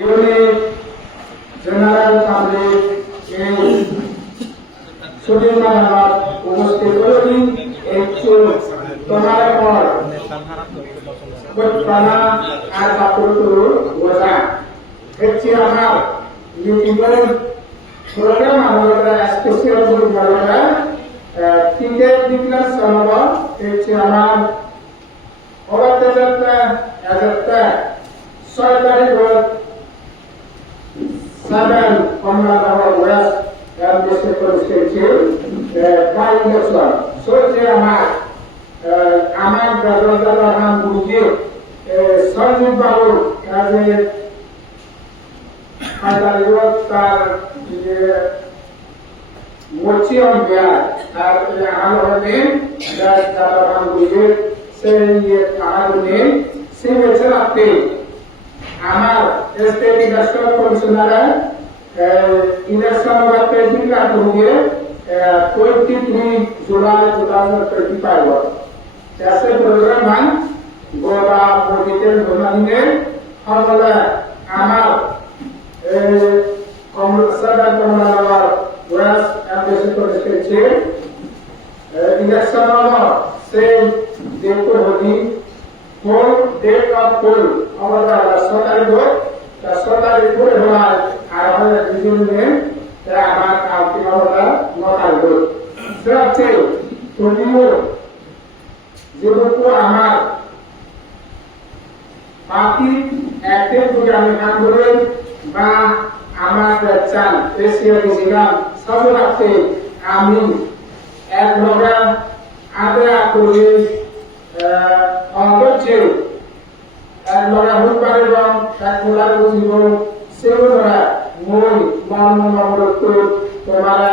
Unit general public এই সুদীর্ঘ নামাজ উপস্থিত হলেন একটু তোমার পর বানা আর কাপড়গুলো বোঝা হচ্ছে আমার মিটিংয়ের প্রোগ্রাম আমরা স্পেশাল বলবো টিকেট ডিক্লার সমাব হচ্ছে আমার অবতারটা এজটা 6 তারিখ 7 Kamalabag west MDC constituency by election সরছে আমার রাজনৈতিক রহমান গুরুজি সঞ্জীব বাবু কাজে আদালত তার মোচিয়ম বিয়ার আর আলোহনে রহমান গুরুজি সেই আলোহনে সেই বছর আপনি আমার স্টেট ইলেকশন কমিশনার ইলেকশন বাতে ডিক্লেয়ার होंगे 23 जुलाई 2025 ऐसे प्रोग्राम मान गोरा मोटिटेल बनाने हमला আমার কমলসাদা কমলাবাগ ওয়েস্ট এমডিসি কনস্টিটিউয়েন্সি ইলেকশন से देखो होगी पोल डेट ऑफ पोल हमारा 10 तारीख को होना আর আমাদের রিজিওনে আমার কাউকে আমরা নকাল করি সেটাতে তুমিও যেহেতু আমার পার্টি অ্যাক্টিভ যদি আমি কাম করি বা আমার চাল এশিয়া ডিজিটাল সব রাখতে আমি এক লগে আদা করি অন্তর্চে এক লগে হতে পারে এবং এক লগে বুঝিব সেগুলোরা মই মন মনোরত তোমারা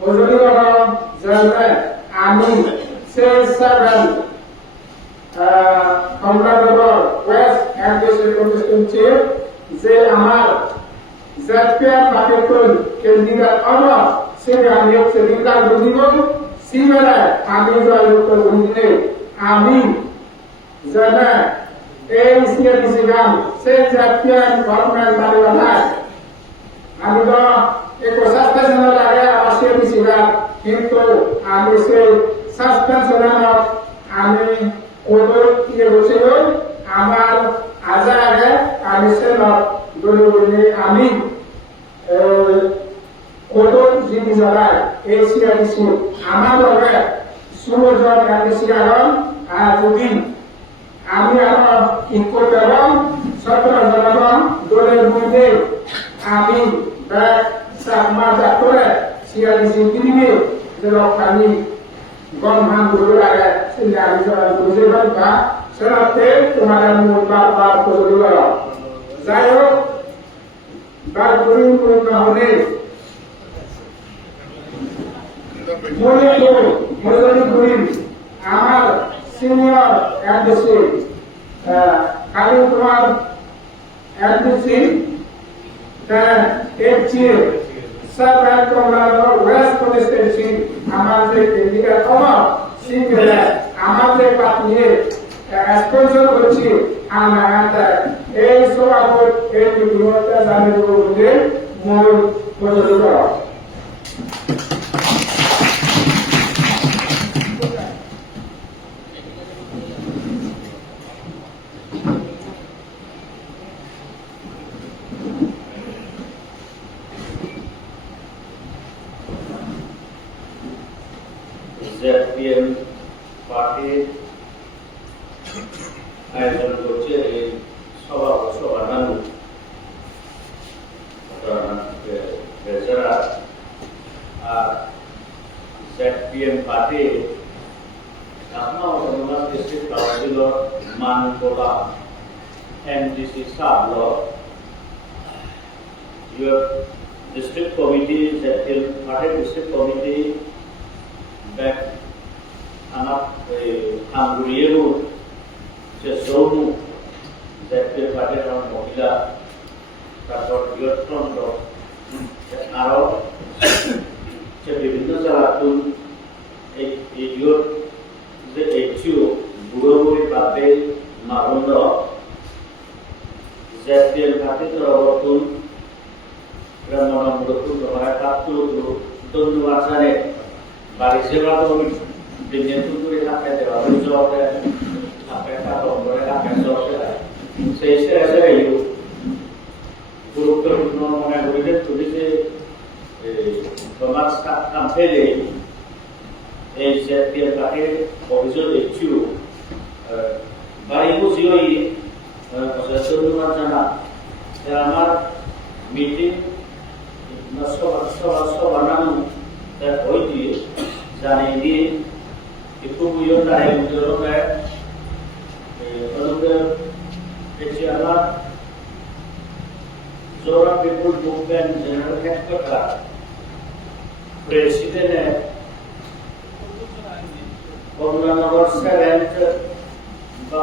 হজরি রকম জানলে আমি সেই সারান কমলাবাগ ওয়েস্ট এমডিসি কনস্টিটিউয়েন্সি যে আমার জাতীয় পার্টির কেন্দ্রীয় অব সেই আমি সেদিনটা বুঝিব সিমেলা আমি জয় করতে আমি জানা এই সিএডিসি গাম সেই জাতীয় গভর্নমেন্ট বাড়িওয়ালা আমি তো এই সাসপেনশন লাগে আমার সিএডিসি গাম কিন্তু আমি সেই সাসপেনশন আমি ওদের কি বসে আমার আজা আগে আমি সে দলীয় আমি ওদের যিনি যারা এই সিএডিসি আমার লগে সুরজন এমডিসি আরন আর যদি আমি আমার ইনকো এবং 17 জনগণ দলের মধ্যে আমি মাঝা করে সিআরডিসি কিনবে যে আমি গণমান গুলো লাগে সেই আমি বুঝে পারিবা সেটাতে তোমার মূল বারবার করে যাই হোক বার করি হলে মনে করি আমার senior MDC Kali Kumar MDC सब कमलाबाग वेस्ट कन्स्टिट्यूएंसी আমাদের কেন্দ্রীয় অভাব সিঙ্গেলে আমাদের পাঠিয়ে স্পন্সর করছি আমাদের এই সভাপতি এই বিভাগটা জানিয়ে দেব বলে মূল প্রযোজক ZPM পার্টি আয়োজন করছে এই সভা বেচারা আর ZPM পার্টি আপনার অটোনোমাস ডিস্ট্রিক্ট কাউন্সিলর মানকোলা MDC সাবল your district committee ZPM party district committee back anak Hangguriyeru যে সৌমু দেখতে পারে আমার মহিলা তারপর বৃহত্তন্ত্র আরো যে বিভিন্ন জায়গাতুন এই ইউর যে এইচইউ বুড়ো বুড়ি পাবে মারন্দ জাতীয় খাতে তো dan orang mendukung mereka tuh tentu rasanya bari sewa tuh dengan tuh dia pakai dewa jauh deh pakai apa mereka pakai jauh deh saya itu guru kerjaan orang guru itu tulis pemas kampanye setiap kali official issue bari itu sih sesuatu macam আমার meeting সব বানানো তার বই দিয়ে জানিয়ে দিয়ে একটু বুঝুন তার আমার জোরা people movement general headquarter president Kamalanagar 7th বা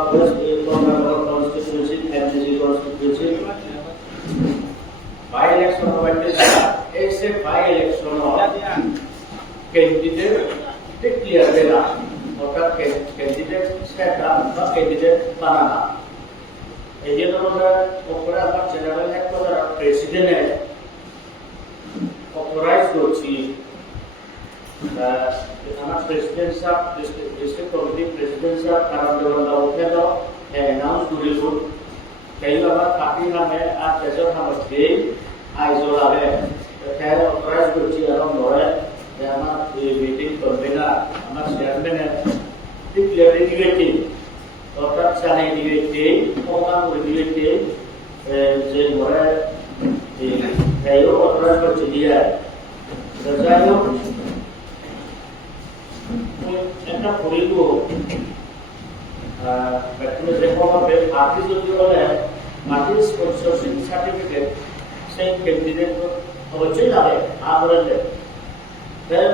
কমলানগর কনস্টিটিউয়েন্সি এমজিজি কনস্টিটিউয়েন্সি by election ऐसे by election candidate declare देना और candidate set up বা candidate বানানা এই যে আমরা ওপরে আমার জেনারেল হেডকোয়ার্টার প্রেসিডেন্ট অথরাইজ করছি আমার প্রেসিডেন্ট সাহেব ডিস্ট্রিক্ট কমিটি প্রেসিডেন্ট সাহেব কারণ দেওয়া ওঠে তো অ্যানাউন্স করে कई बार काफी हमें आज जैसे हम स्टे आइसोला है क्या ऑथराइज करती है हम लोग है हमारा मीटिंग कन्वेनर हमारा चेयरमैन है डिक्लेयर डिवेटिंग और तब चले डिवेटिंग कौन डिवेटिंग जो हमारे कई ऑथराइज करती है जैसे ऐसा पूरी को Betul reform dari parti itu oleh parti sponsorship certificate saya candidate ko अवश्य लागे आबरले then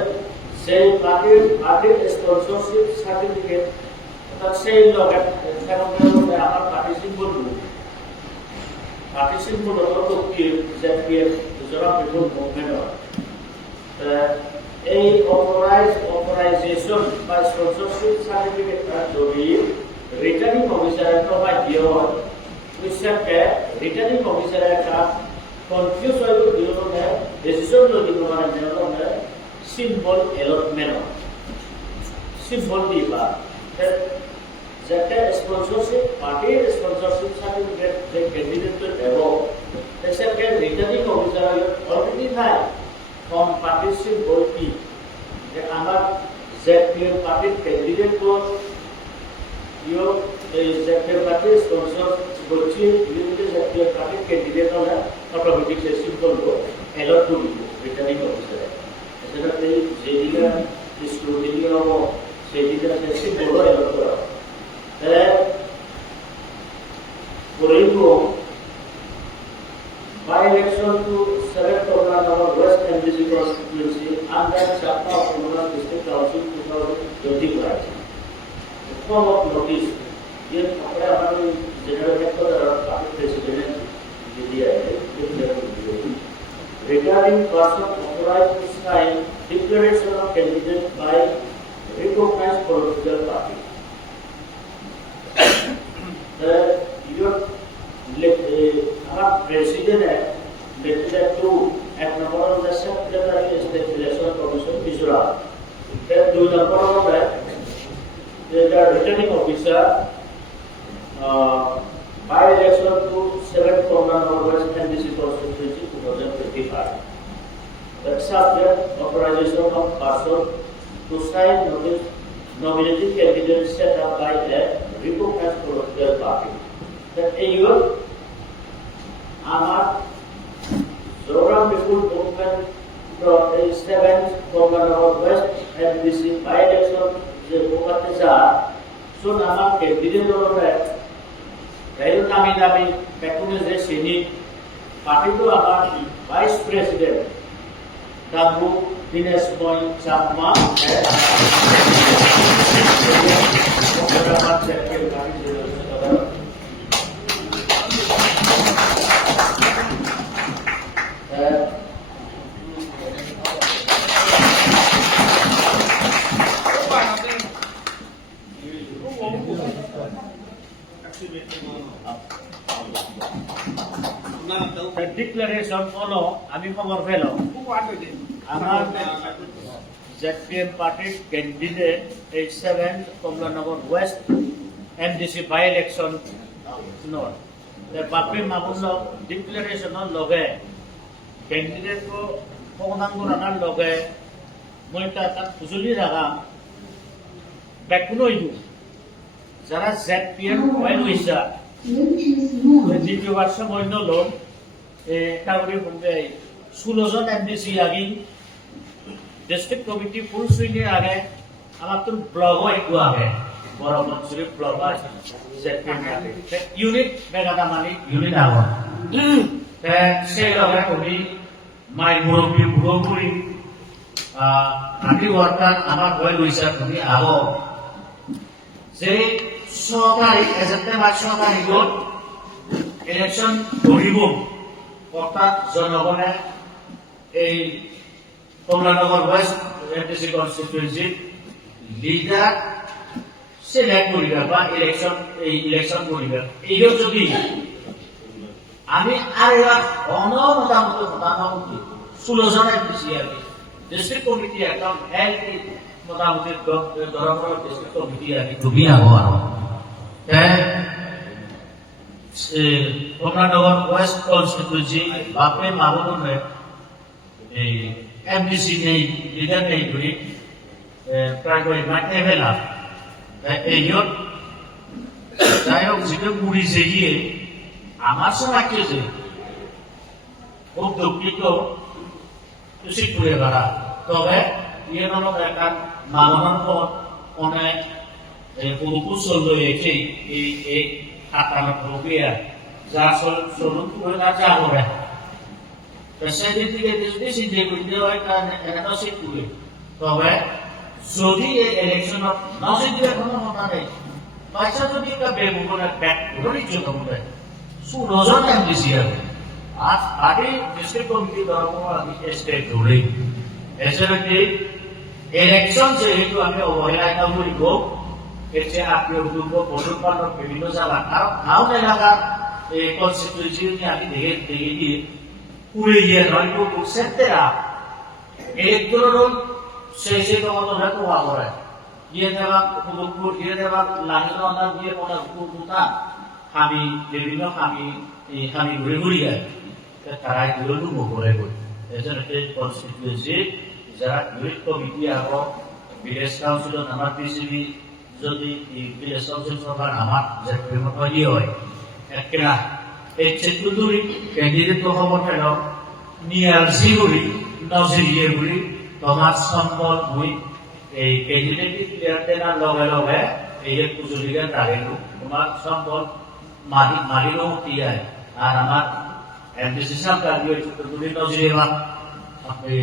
say party sponsorship certificate tak say log sekarang kita apa parti simbol itu ki jadi seorang people movement এই authorization by sponsorship certificate dari returning officer provide dia bisa ke returning officer ka confuse hoy dia ne decision lo di mana ne symbol allotment diba যেটা sponsorship party sponsorship certificate যে candidate to দেব সেটা returning officer already થાય from party symbol কি যে আমার ZPM party candidate ko यो active party sponsor बच्चे विभिन्न active party candidate वाला ऑटोमेटिक से सिंपल को अलॉट टू रिटर्निंग ऑफिसर है ऐसा करते जेडीला स्टूडेंट को जेडीला से सिंपल को अलॉट करो है पूरी को बाय इलेक्शन टू सेलेक्ट करना और west MDC constituency under chapter of district council 2025 form of notice ये अपने हमारे जनरल हेडक्वार्टर काफी प्रेसिडेंट दिया है regarding person authorized to sign declaration of candidate by recognized political party your हमारा president है declare to at number of the secretary state election commission Gujarat then do number of the returning officer by election to 7th Commonwealth West NDC Constituency 2025. The subject authorization of person to sign nominating candidate set up by a recognized political party. The EU, our Zoram People Movement from the 7th Commonwealth West NDC by election যে ওখানে যা so নামা candidate হলো তাই নামি পেকুনে যে সিনি party তো আমার ভাইস প্রেসিডেন্ট দাদু দিনেশ পয়েন্ট চাকমা ডিক্লারেশন হলো আমি খবর পেলাম আমার জেপিএম পার্টির ক্যান্ডিডেট এই 7 Kamalanagar west MDC by election north বাপি মামুলক ডিক্লারেশনের লগে ক্যান্ডিডেটকে পূর্ণাঙ্গ রাখার লগে মই তাত খুজুলি রাখা বেকুনই যারা জেপিএম ওয়াইল হইছা দ্বিতীয়বার সময় নলো কাগরি বলবে 16 জন এমডিসি আগি ডিস্ট্রিক্ট কমিটি ফুল সুইনের আগে আমার তো ব্লগও একটু আগে বড় মনসুরি ব্লগ আছে ইউনিট বেগাদা মালিক ইউনিট আগত সেই লগে কবি মাই মুরব্বী বুড়ি আমি ওয়ার্কার আমার বই লইছা তুমি আবো যে সরকারি এজেন্টে বা সরকারি গোট ইলেকশন ধরিব অর্থাৎ জনগণে এই Kamalanagar west MDC constituency leader select করিবে বা ইলেকশন করিবে এই যদি আমি আর এবার মোটামুটি 16 জন এমডিসি আর ডিস্ট্রিক্ট কমিটি একদম হেলথ মোটামুটি ধরনের ডিস্ট্রিক্ট কমিটি আর খুবই আবহাওয়া কমলানগর ওয়েস্ট কনস্টিটুয়েন্সি বাপে মামুনে এই এমডিসি নেই লিডার নেই ধরি প্রায় মাঠে ফেলা এই যাই হোক যেটা মুড়িছে গিয়ে আমার সময় যে খুব দুঃখিত খুশি ঘুরে বেড়া তবে ইয়ে নামক একটা মামলার পর অনেক কুচল রয়েছে এই খাতার প্রক্রিয়া যা চলুন করে তা যা করে সেদিন থেকে যদি সিদ্ধি করতে হয় তার একটা সিট করে তবে যদি এই ইলেকশনত নসিদ্ধের কোনো কথা নেই পয়সা যদি একটা বেগুনের ব্যাক ধরে জন্য বলে 16 জন এমডিসি আছে আর আগে ডিস্ট্রিক্ট কমিটি ধর্ম স্টেট ধরে এছাড়া ইলেকশন যেহেতু আমি অবহেলায় করিব এতে আপনি দুর্গ পদুপালন বিভিন্ন জায়গা কারণ নাও এলাকা এই কনস্টিটিউয়েন্সি আমি দেখে দিয়ে পুরে গিয়ে হয়তো সেন্টেরা ইলেকট্রল সেই কথা তো করে গিয়ে দেওয়া কুকুর গিয়ে দেওয়া লাইন দিয়ে কোনো কুকুরটা আমি বিভিন্ন আমি ঘুরে ঘুরিয়ে তারাই ঘুরে ডুবো করে করি এজন্য কনস্টিটিউয়েন্সি যারা ইউনিট কমিটি আরো ভিলেজ কাউন্সিল আমার পিসিবি যদি ভিলেজ কাউন্সিল সরকার আমার যে প্রেমী হয় একটা এই চেতুদুরি ক্যান্ডিডেট খবর পেল নিয়ার জিগুড়ি নজিরিয়েগুড়ি তোমার সম্বল বই এই ক্যান্ডিডেট ক্লিয়ার দেওয়ার লগে লগে এই পুজুলিগার দাঁড়িয়ে তোমার সম্বল মালিরও টিয়ায় আর আমার এমডিসি সরকার চেতুদুরি নজিরিয়া আপনি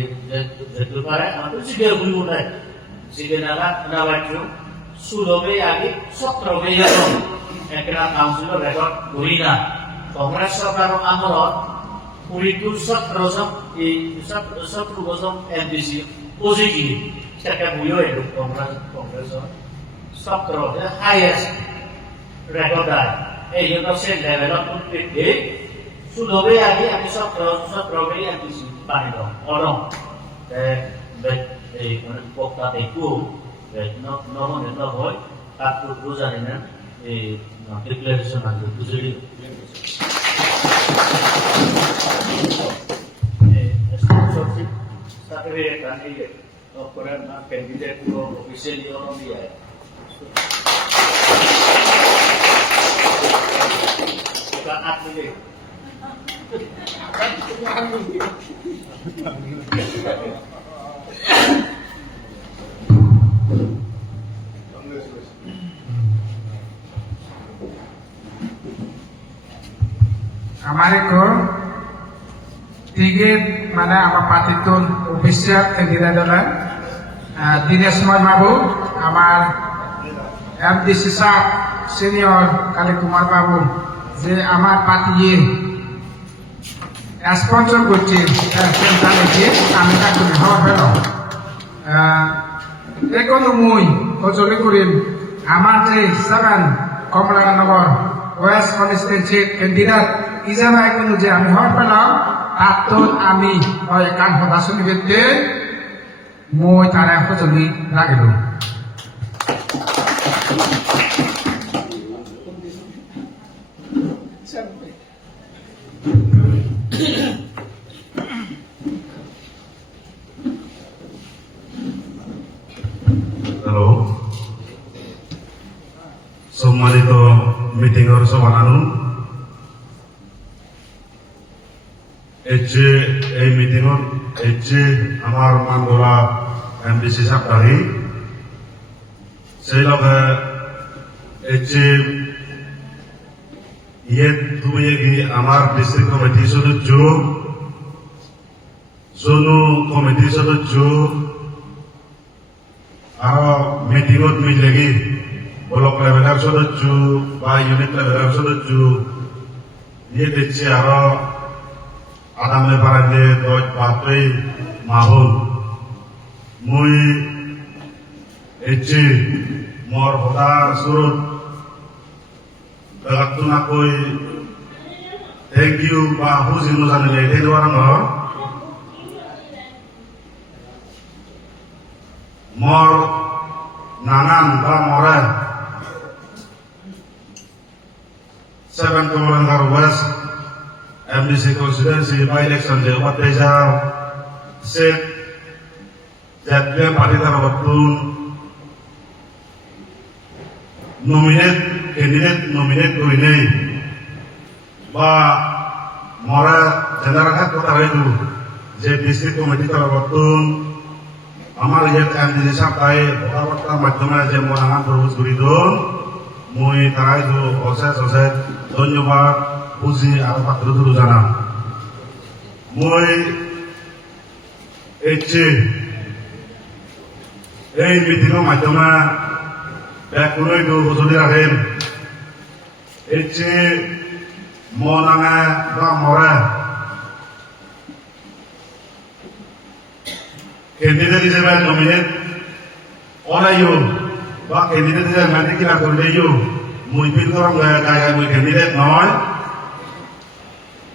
যেতে পারে আমাদের জিগে ঘুরি উঠায় জিগে না বাচ্চু 16 আগে 17 এখন একটা কাউন্সিলর রেকর্ড করি না কংগ্রেস সরকার আমলত 17 জন এই 17 জন এমডিসি পজিটিভ সেটা বইও এলো কংগ্রেস 17 হাইয়েস্ট রেকর্ড আছে এই জন্য সে লেভেলত উঠতে 16 আগে আমি 17 এমডিসি পানি দাও অরম এই মানে পক্কা দেখো নমনে না হয় তারপর রোজানি না এই ডিক্লারেশন আছে বুঝলি sponsorship certificate candidate করে না ক্যান্ডিডেট को অফিশিয়ালি অন दिया है এটা আপনি हमारे को टिकट माने আমার পার্টির অফিসিয়াল ক্যান্ডিডেট হলেন দিনেশময় বাবু আমার এমডিসি সাহেব সিনিয়র কালী কুমার বাবু যে আমার পার্টি স্পন্সর করছে সেন্ট্রালে আমি তাকে হওয়া পেল এখন মুই হজলি করিম আমার যে 7 কমলানগর ওয়েস্ট কনস্টিটুয়েন্সি ক্যান্ডিডেট ইজারা এগুলো যে আমি হওয়ার পেলাম তার তো আমি কান সদাসনী ক্ষেত্রে মই তারা সঁজুলি লাগিল হ্যালো সম্মানিত মিটিংয়ের সভানানু এই মিটিংত আমার মানগলা এমডিসি সাপ্তাহী সেই লগে তুমি আমার ডিস্ট্রিক্ট কমিটির সদস্য জনু কমিটির সদস্য আরো মিটিংত মিলেগি ব্লক লেভেলের সদস্য বা ইউনিট লেভেলের সদস্য দিচ্ছে আরো আদামে পারাইলে দশ বারোই মাহুল মুই মোর হতার সুরত বেগাতুনাকৈ থ্যাংক ইউ বা বুঝি জানিলে এটাই দেওয়ার মোর নানান বা মরে 7 Kamarangar West MDC constituency by election je umat desa set jadwe parti tarabtun nominate kori nei ba mora general hat kota haitu je district committee tarabtun আমার এমডিসি সাপ্তাহে কথাবার্তার মাধ্যমে যে মনাহান প্রবোজ করি দন মই তারাই অশেষ ধন্যবাদ বুঝি আর পাত্র ধরু জানা মই এই মিটিংয়ের মাধ্যমে ব্যাকুলই হুজুরি রাখেন মনাঙে বা মরে candidate হিসেবে নমিনেট অনাইও বা ক্যান্ডিডেট হিসেবে ম্যান্ডেট কিনা করলেইও মুই ফিল করম গায়ে মুই ক্যান্ডিডেট নয়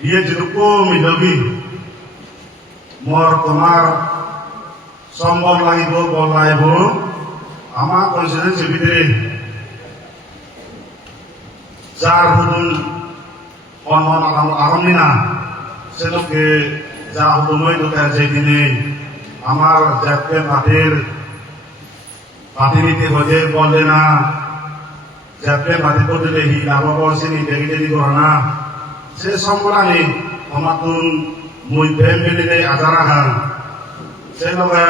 ইয়ে যেটুকু মিলবি মোর তোমার সম্বল লাগিব বল লাগিব আমার কনস্টিটুয়েন্সি ভিতরে যার হুদুন আরম্ভি না সেটাকে যা হুদুনই তো সেই দিনে আমার জাতীয় পার্টিনীতি হয়ে বলে না জাতীয় পার্টি করতে দেখি লাভবর্ষিনী দেখি করে না সে সম্পর্কে আমার তুন মুই প্রেম মিলিতে আজারা খান সেই লগে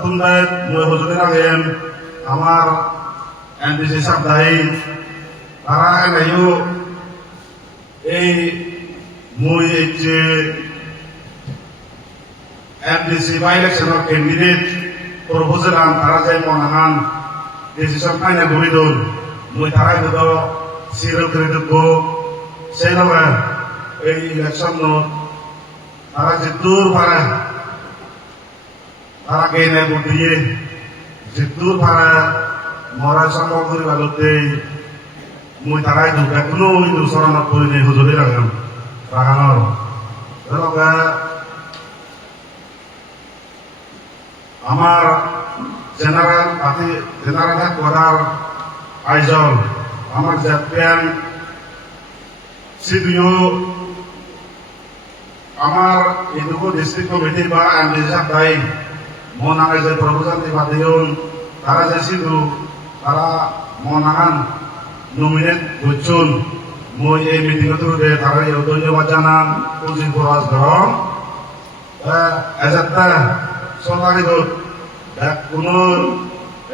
কোনবাই মই হজুরি রাখেন আমার এমডিসি সাপ্তাহী তারা এনাইও এই মুই MDC by election of candidate proposal and Tarazai Monahan decision final Guridon, Mutarai to Cyril Critico, Senova, election note, Tarajitur Para Tarakene Buddhi, Jitur Para Morasan Mokuri Valote, Mutarai to Kakunu into Sorana Puri Huzuragam, Rahanor. আমার general করার আয়োজন আমার champion সিডিও আমার এটুকু district committee বা MDC সাপ্তাহী মনাঙে যে proposal দিবা দিন তারা যে সিধু তারা মনাঙান নমিনেট করছুন মই এই মিটিং থ্রুতে তারা ধন্যবাদ জানান পুঁজি খরচ ধরম এজাত্তা সরকারি কোনো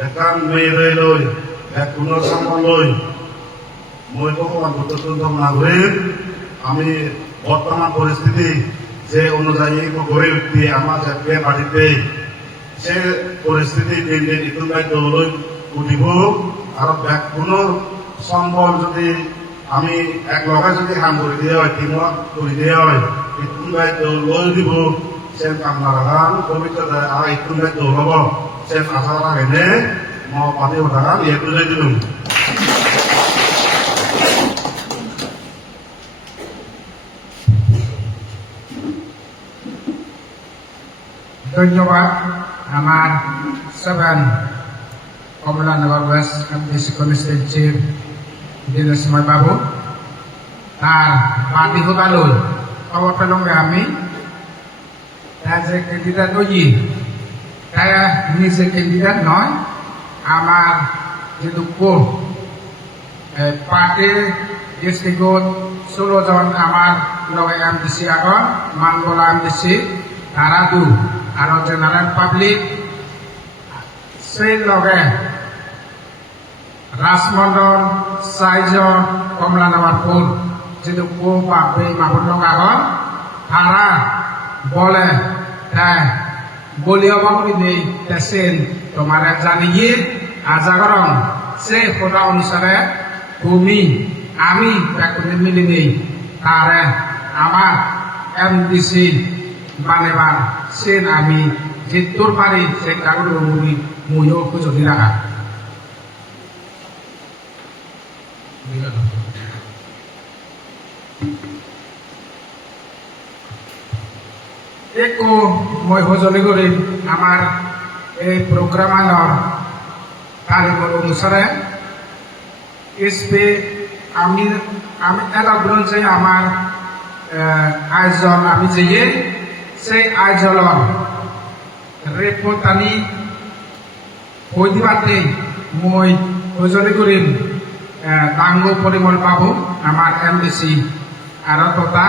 একান মেয়ে লই কোনো সম্মান লই মই ভগবান বুদ্ধচন্দ্র নাগরিক আমি বর্তমান পরিস্থিতি যে অনুযায়ী গড়ে উঠতে আমার জাতীয় পার্টিতে সে পরিস্থিতি দিন দিন ইতুন দায়িত্ব লৈ উঠিব আর কোনো সম্বল যদি আমি এক লগে যদি কাম করে দিয়ে হয় টিমত করে দিয়ে হয় ইতুন দায়িত্ব লৈ দিব sen kamaragan komite da ikun da dolobo sen asara gene mau pati udaran yaitu jadi dulu ধন্যবাদ আমার 7 কমলানগর ওয়েস্ট এমডিসি কনস্টিটুয়েন্সির দিনেশময় বাবু আর পার্টি হতালৈ খবর পেলাম আমি যে ক্যান্ডিডেট ওই তাই নিজে ক্যান্ডিডেট নয় আমার যেহেতু কোর পার্টির ডিস্ট্রিক্টত 16 জন আমার লগে এমডিসি আগত মানগলা এমডিসি ধারাদু আর জেনারেল পাবলিক সেই লগে রাজমন্ডল 4 জন কমলানগর যেহেতু কো বাপে মাবুর লগ আগত তারা বলে বলিও বাবুনি তেসেন তোমার জানিয়ে আজাগরম সে কথা অনুসারে তুমি আমি ব্যাকুনে মিলি নেই তারে আমার এমডিসি বানেবার সেন আমি যে তোর পারি সে কাগজ মুড়ি মুইও খুঁজে রাখা একো মই হজলি করি আমার এই প্রোগ্রামানোর তারিখ অনুসারে আমি এটা বলছি আমার আয়োজন আমি যে সেই আয়োজনের রেপোর্টানি হই দিবাতে মই হজলি করিম ডাঙ্গু পরিমল বাবু আমার এমডিসি আর তথা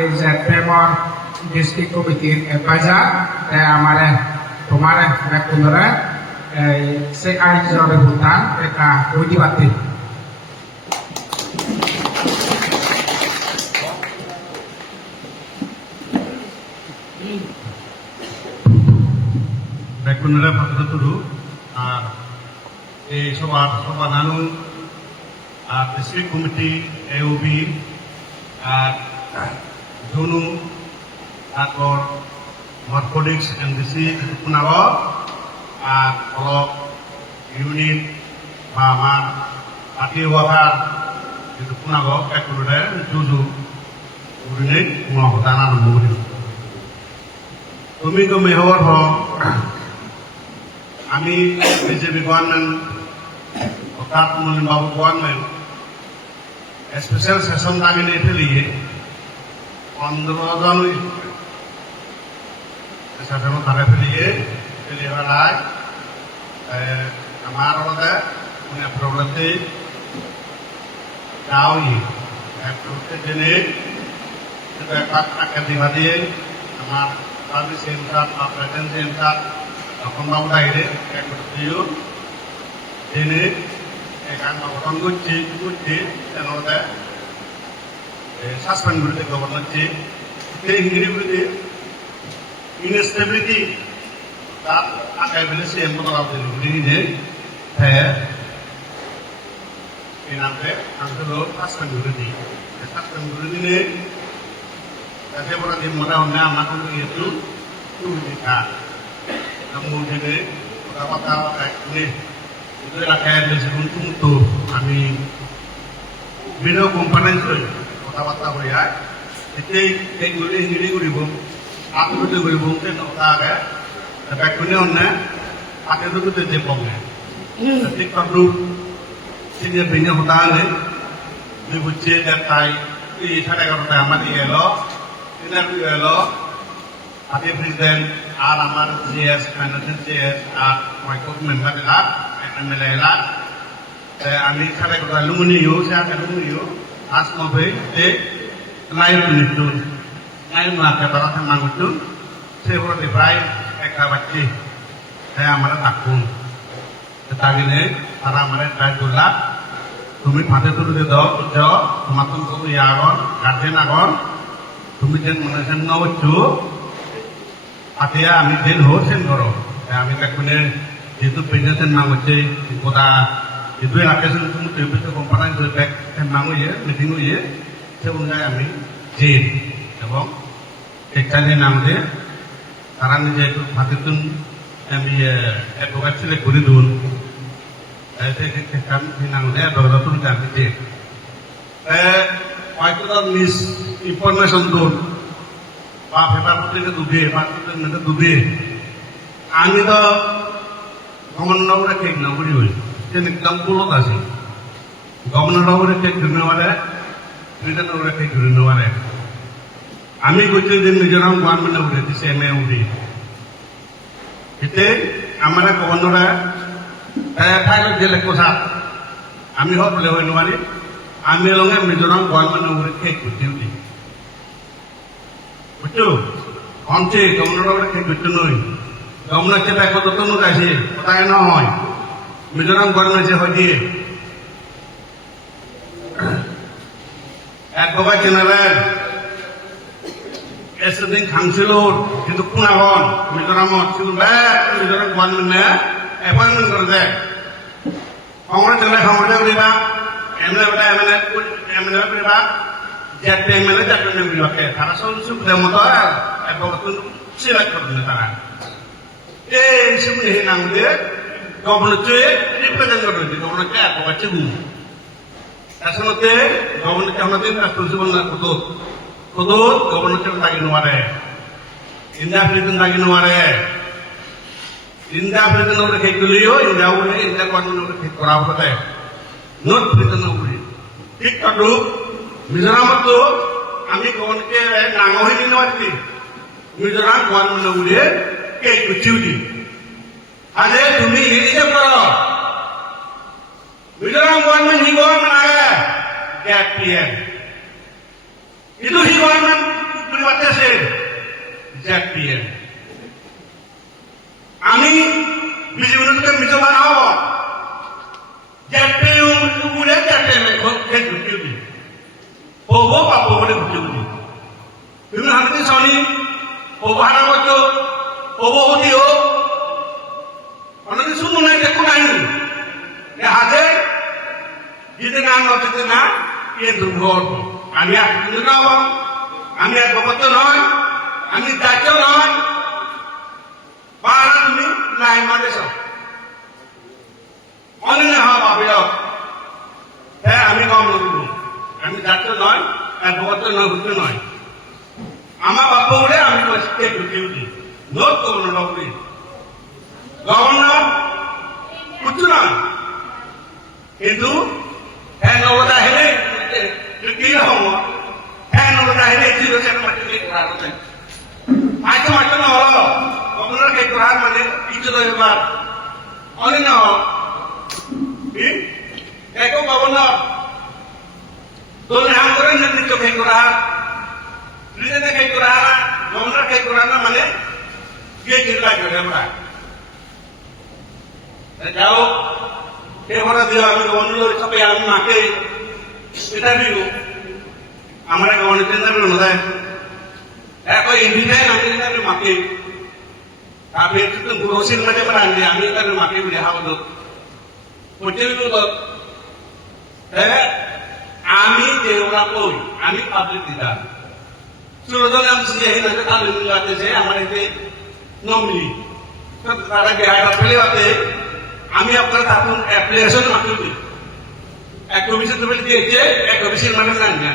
এই যে প্রেমর ডিস্ট্রিক্ট কমিটির এডভাইজার আমার তোমার ব্যাকুণরে সেই আয়োজনের ভূটান এটা হই দিবাতে ব্যাকুণরে পাত্রতুরু আর এই সভা নানু আর ডিস্ট্রিক্ট কমিটি এওবি আর জুনু তারপর আমার কোডিক্স এমডিসি পুনাব আর অলপ ইউনিট বা আমার পার্টি ওয়াকার যেহেতু পুনাব ব্যাকুণরে জুজু উড়িনে মহতানা নমুরি তুমি হওয়ার আমি বিজেপি গভর্নমেন্ট অর্থাৎ Mohan Babu government special session দাবিনে ফেলিয়ে 15 জন সেশন তারা ফেলিয়ে বেলায় আমার আলাদা মানে প্রবলেমতে যাওই জেনে টাকা দিবা দিয়ে আমার সার্ভিস সেন্টার বা প্রেজেন্ট সেন্টার তখন বাবু বাইরে জেনে এখান গঠন করছে সাসপেন্ড করতে গভর্নর হিংড়িগুলিতে ইনস্টেবিলিটি তার আকায় বেলে সে এমনি নামে আঙ্গুলো সাসপেন্ড করে দিই সাসপেন্ড করে দিলে তাতে বড় দিন মোটা হলে আমাকে একটু দেখা kemudian kata-kata ini itu rakyat dari sebelum itu kami bina komponen itu kata-kata beliau itu ini guribung aku itu guribung itu tak ada tapi punya mana aku itu tu jepongnya tapi kalau sini bina hutan ni dibuat dan tay ini saya kalau tak amat elok ini elok Ati Presiden আর আমার GS financial GS আর micro member আর MLA আর আমি খালে কথা লুমনিও সে আর লুমনিও আজ মবে তে নাইর নিতু নাইর মাকে বারাতে মাগুতু সে বড় প্রায় একটা বাচ্চি আমার তাকুন তাগিনে তারা আমার প্রায় 2 লাখ তুমি ফাতে তুলে দাও যাও তোমার তো ইয়াগন গার্জেন আগন তুমি যেন মনে যেন নবচু আতিয়া আমি দিন হোসেন করো আমি তাকুনে যেহেতু প্রেজেন্টের নাম হচ্ছে গোটা itu aplikasi itu itu komponen itu back emang ya meeting ya sebenarnya kami jin এবং এখানে নাম দিয়ে তারা নিজে একটু হাতেতুন আমি অ্যাডভোকেট সিলেক্ট করে দিন এতে কাম নাম দিয়ে দরদাতুন জানতে দিয়ে হয়তো মিস ইনফরমেশন দিন বা পেপার পত্রিকা দুধে বা দুধে আমি তো গভর্নর ঠিক না বুঝি হই একদম পুলত আছি গভর্নর ঠিক ধরে পারে প্রেসিডেন্ট ঠিক ধরে পারে আমি কইছি যে মিজোরাম গভর্নমেন্ট উঠে দিছে এম এ উঠি এতে আমার গভর্নরা ঠাকুর দিলে কোথা আমি হবলে হই নোৱাৰি আমি লগে মিজোরাম গভর্নমেন্ট উঠে ঠিক করতে উঠি বুঝছো অঞ্চে গভর্নর ঠিক করতে নই গভর্নর চেপে কত তো গাইছে তাই নহয় মিজোরাম গভর্নমেন্ট যে হয় দিয়ে একবার জেনারেল এসদিন কাউন্সিলর কিন্তু কুনাগন মিজোরামত কিন্তু মিজোরাম গভর্নমেন্টে এপয়েন্টমেন্ট করে দেয় কংগ্রেস জেলা সংগঠন করিবা এমএলএ করিবা জাতীয় এমএলএ জাতীয় করিবাকে তারা সব সুবিধা মতো একবার সিলেক্ট করবে তারা এই সুবিধা হে নামলে গভর্নরকে রিপ্রেজেন্ট করবে গভর্নরকে একবার চেগুন আসলে গভর্নরকে আমাদের রেসপন্সিবল না করতো কত গভর্নর লাগি নোৱাৰে ইন্ডিয়া প্রেসিডেন্ট লাগি নোৱাৰে ইন্ডিয়া প্রেসিডেন্ট ঠিক করলেও ইন্ডিয়া গভর্নমেন্ট ঠিক করা হতে নট প্রেসিডেন্ট উঠি ঠিক কাটো মিজোরামত আমি গভর্নরকে ডাঙৰ হৈ নোৱাৰি মিজোরাম গভর্নমেন্ট উঠে কে কুচি উঠি আরে তুমি হিরিয়ে করো মিজোরাম গভর্নমেন্ট হি গভর্নমেন্ট আগে gap PM itu hi government privatise JPM আমি বিজেপিকে মিজো বানাবো JPM উড়ে JPM কে ঢুকিয়ে ওবো পাবো বলে ঢুকিয়ে তুমি হাতে সনি ওবো হারা করছো ওবো হতিও অনেক শুনো না দেখো নাই হাতে যদি না নজতে না এ দুর্ঘট আমি আর আমি আর ভগত নয় আমি দায়িত্ব নয় বারা তুমি নাই মানেছ অন্য ভাবিল হ্যাঁ আমি কম করব আমি দায়িত্ব নয় আর ভগত নয় ঘুরতে নয় আমার বাপ বলে আমি ঢুকে উঠি নোট গভর্নর বাবুরি গভর্নর কিছু নয় কিন্তু হ্যাঁ নবদা হেলে কি হব হ্যাঁ নবদা হেলে কি হচ্ছে মাটি করা হচ্ছে আজ মাটি না হলো গভর্নর কে করার মানে কিছু তো এবার অনেক না দেখো গভর্নর दोनों हम करें नेतृत्व कहीं को रहा प्रेसिडेंट कहीं को रहा गवर्नर कहीं को रहा माने ये जिला जो है बड़ा जाओ ये बड़ा दिया हमें गवर्नर सब यार माके इंटरव्यू हमारे गवर्नर इंटरव्यू होता है कोई इंडियन हम इंटरव्यू माके आप ये तो ग्रोसिंग में बड़ा नहीं हम इंटरव्यू माके भी रहा वो तो मुझे भी तो है আমি দেওরা কই আমি পাবলিক দিলাম সুরজন আমি সিয়ে না কাল মিলাতে যে আমার এতে নমিনি তো তারা গেয়া পেলে বাতে আমি আপনার তাপুন অ্যাপ্লিকেশন মাত্র দিই এক কমিশন তো বলে দিয়েছে এক কমিশন মানে না না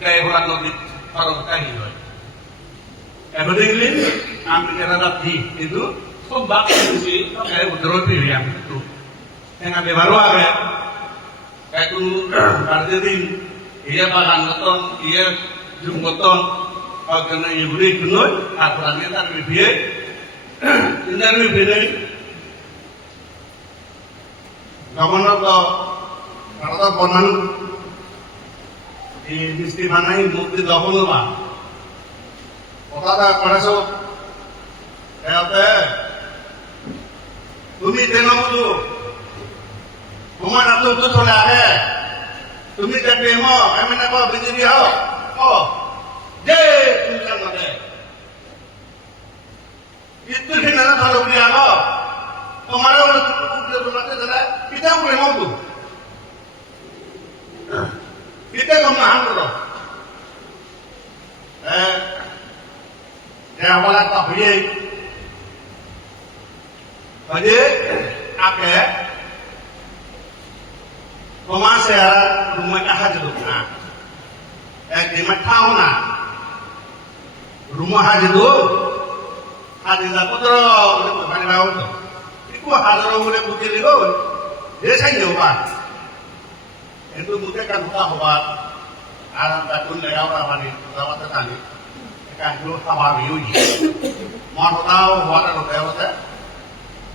গায়ে ভরা নদী আর কাই হয় এভরিথিং আমি কেন রাখি কিন্তু সব বাকি দিছি এই উদ্রোহ পেয়ে আমি তো এনা ব্যবহার হবে একটু কাজে দিন ইয়ে বাগান মতন ইয়ে জুম মতন অজ্ঞান এগুলি একটু নয় তারপর আমি তার বিয়ে ইন্টারভিউ পেলে গভর্নর তো তারা বনান এই মিস্ত্রি বানাই মুক্তি দখল বা কথা করেছো এতে তুমি দেন বুঝো তোমার এত উত্তর চলে আগে তুমি দেখবে এমন না বিজেপি হও যে তুমি জানাতে ইত্তর কি না ভালো করে আলো তোমার উত্তর তোমাকে দাদা পিতা বলে মতো পিতা কম না হাম করো হওয়ালা তা হয়ে আগে Rumah saya rumah haji tu na, di Matau na, rumah haji tu Adila putra boleh bukan bau tu. Iku hadar boleh putih ni bau. Dia saya nyoba. Itu mungkin kan buka hawa. Alam takun lega orang ni, lawat tani. Kan dulu hawa biu ni. Mau tahu hawa tak tahu tak?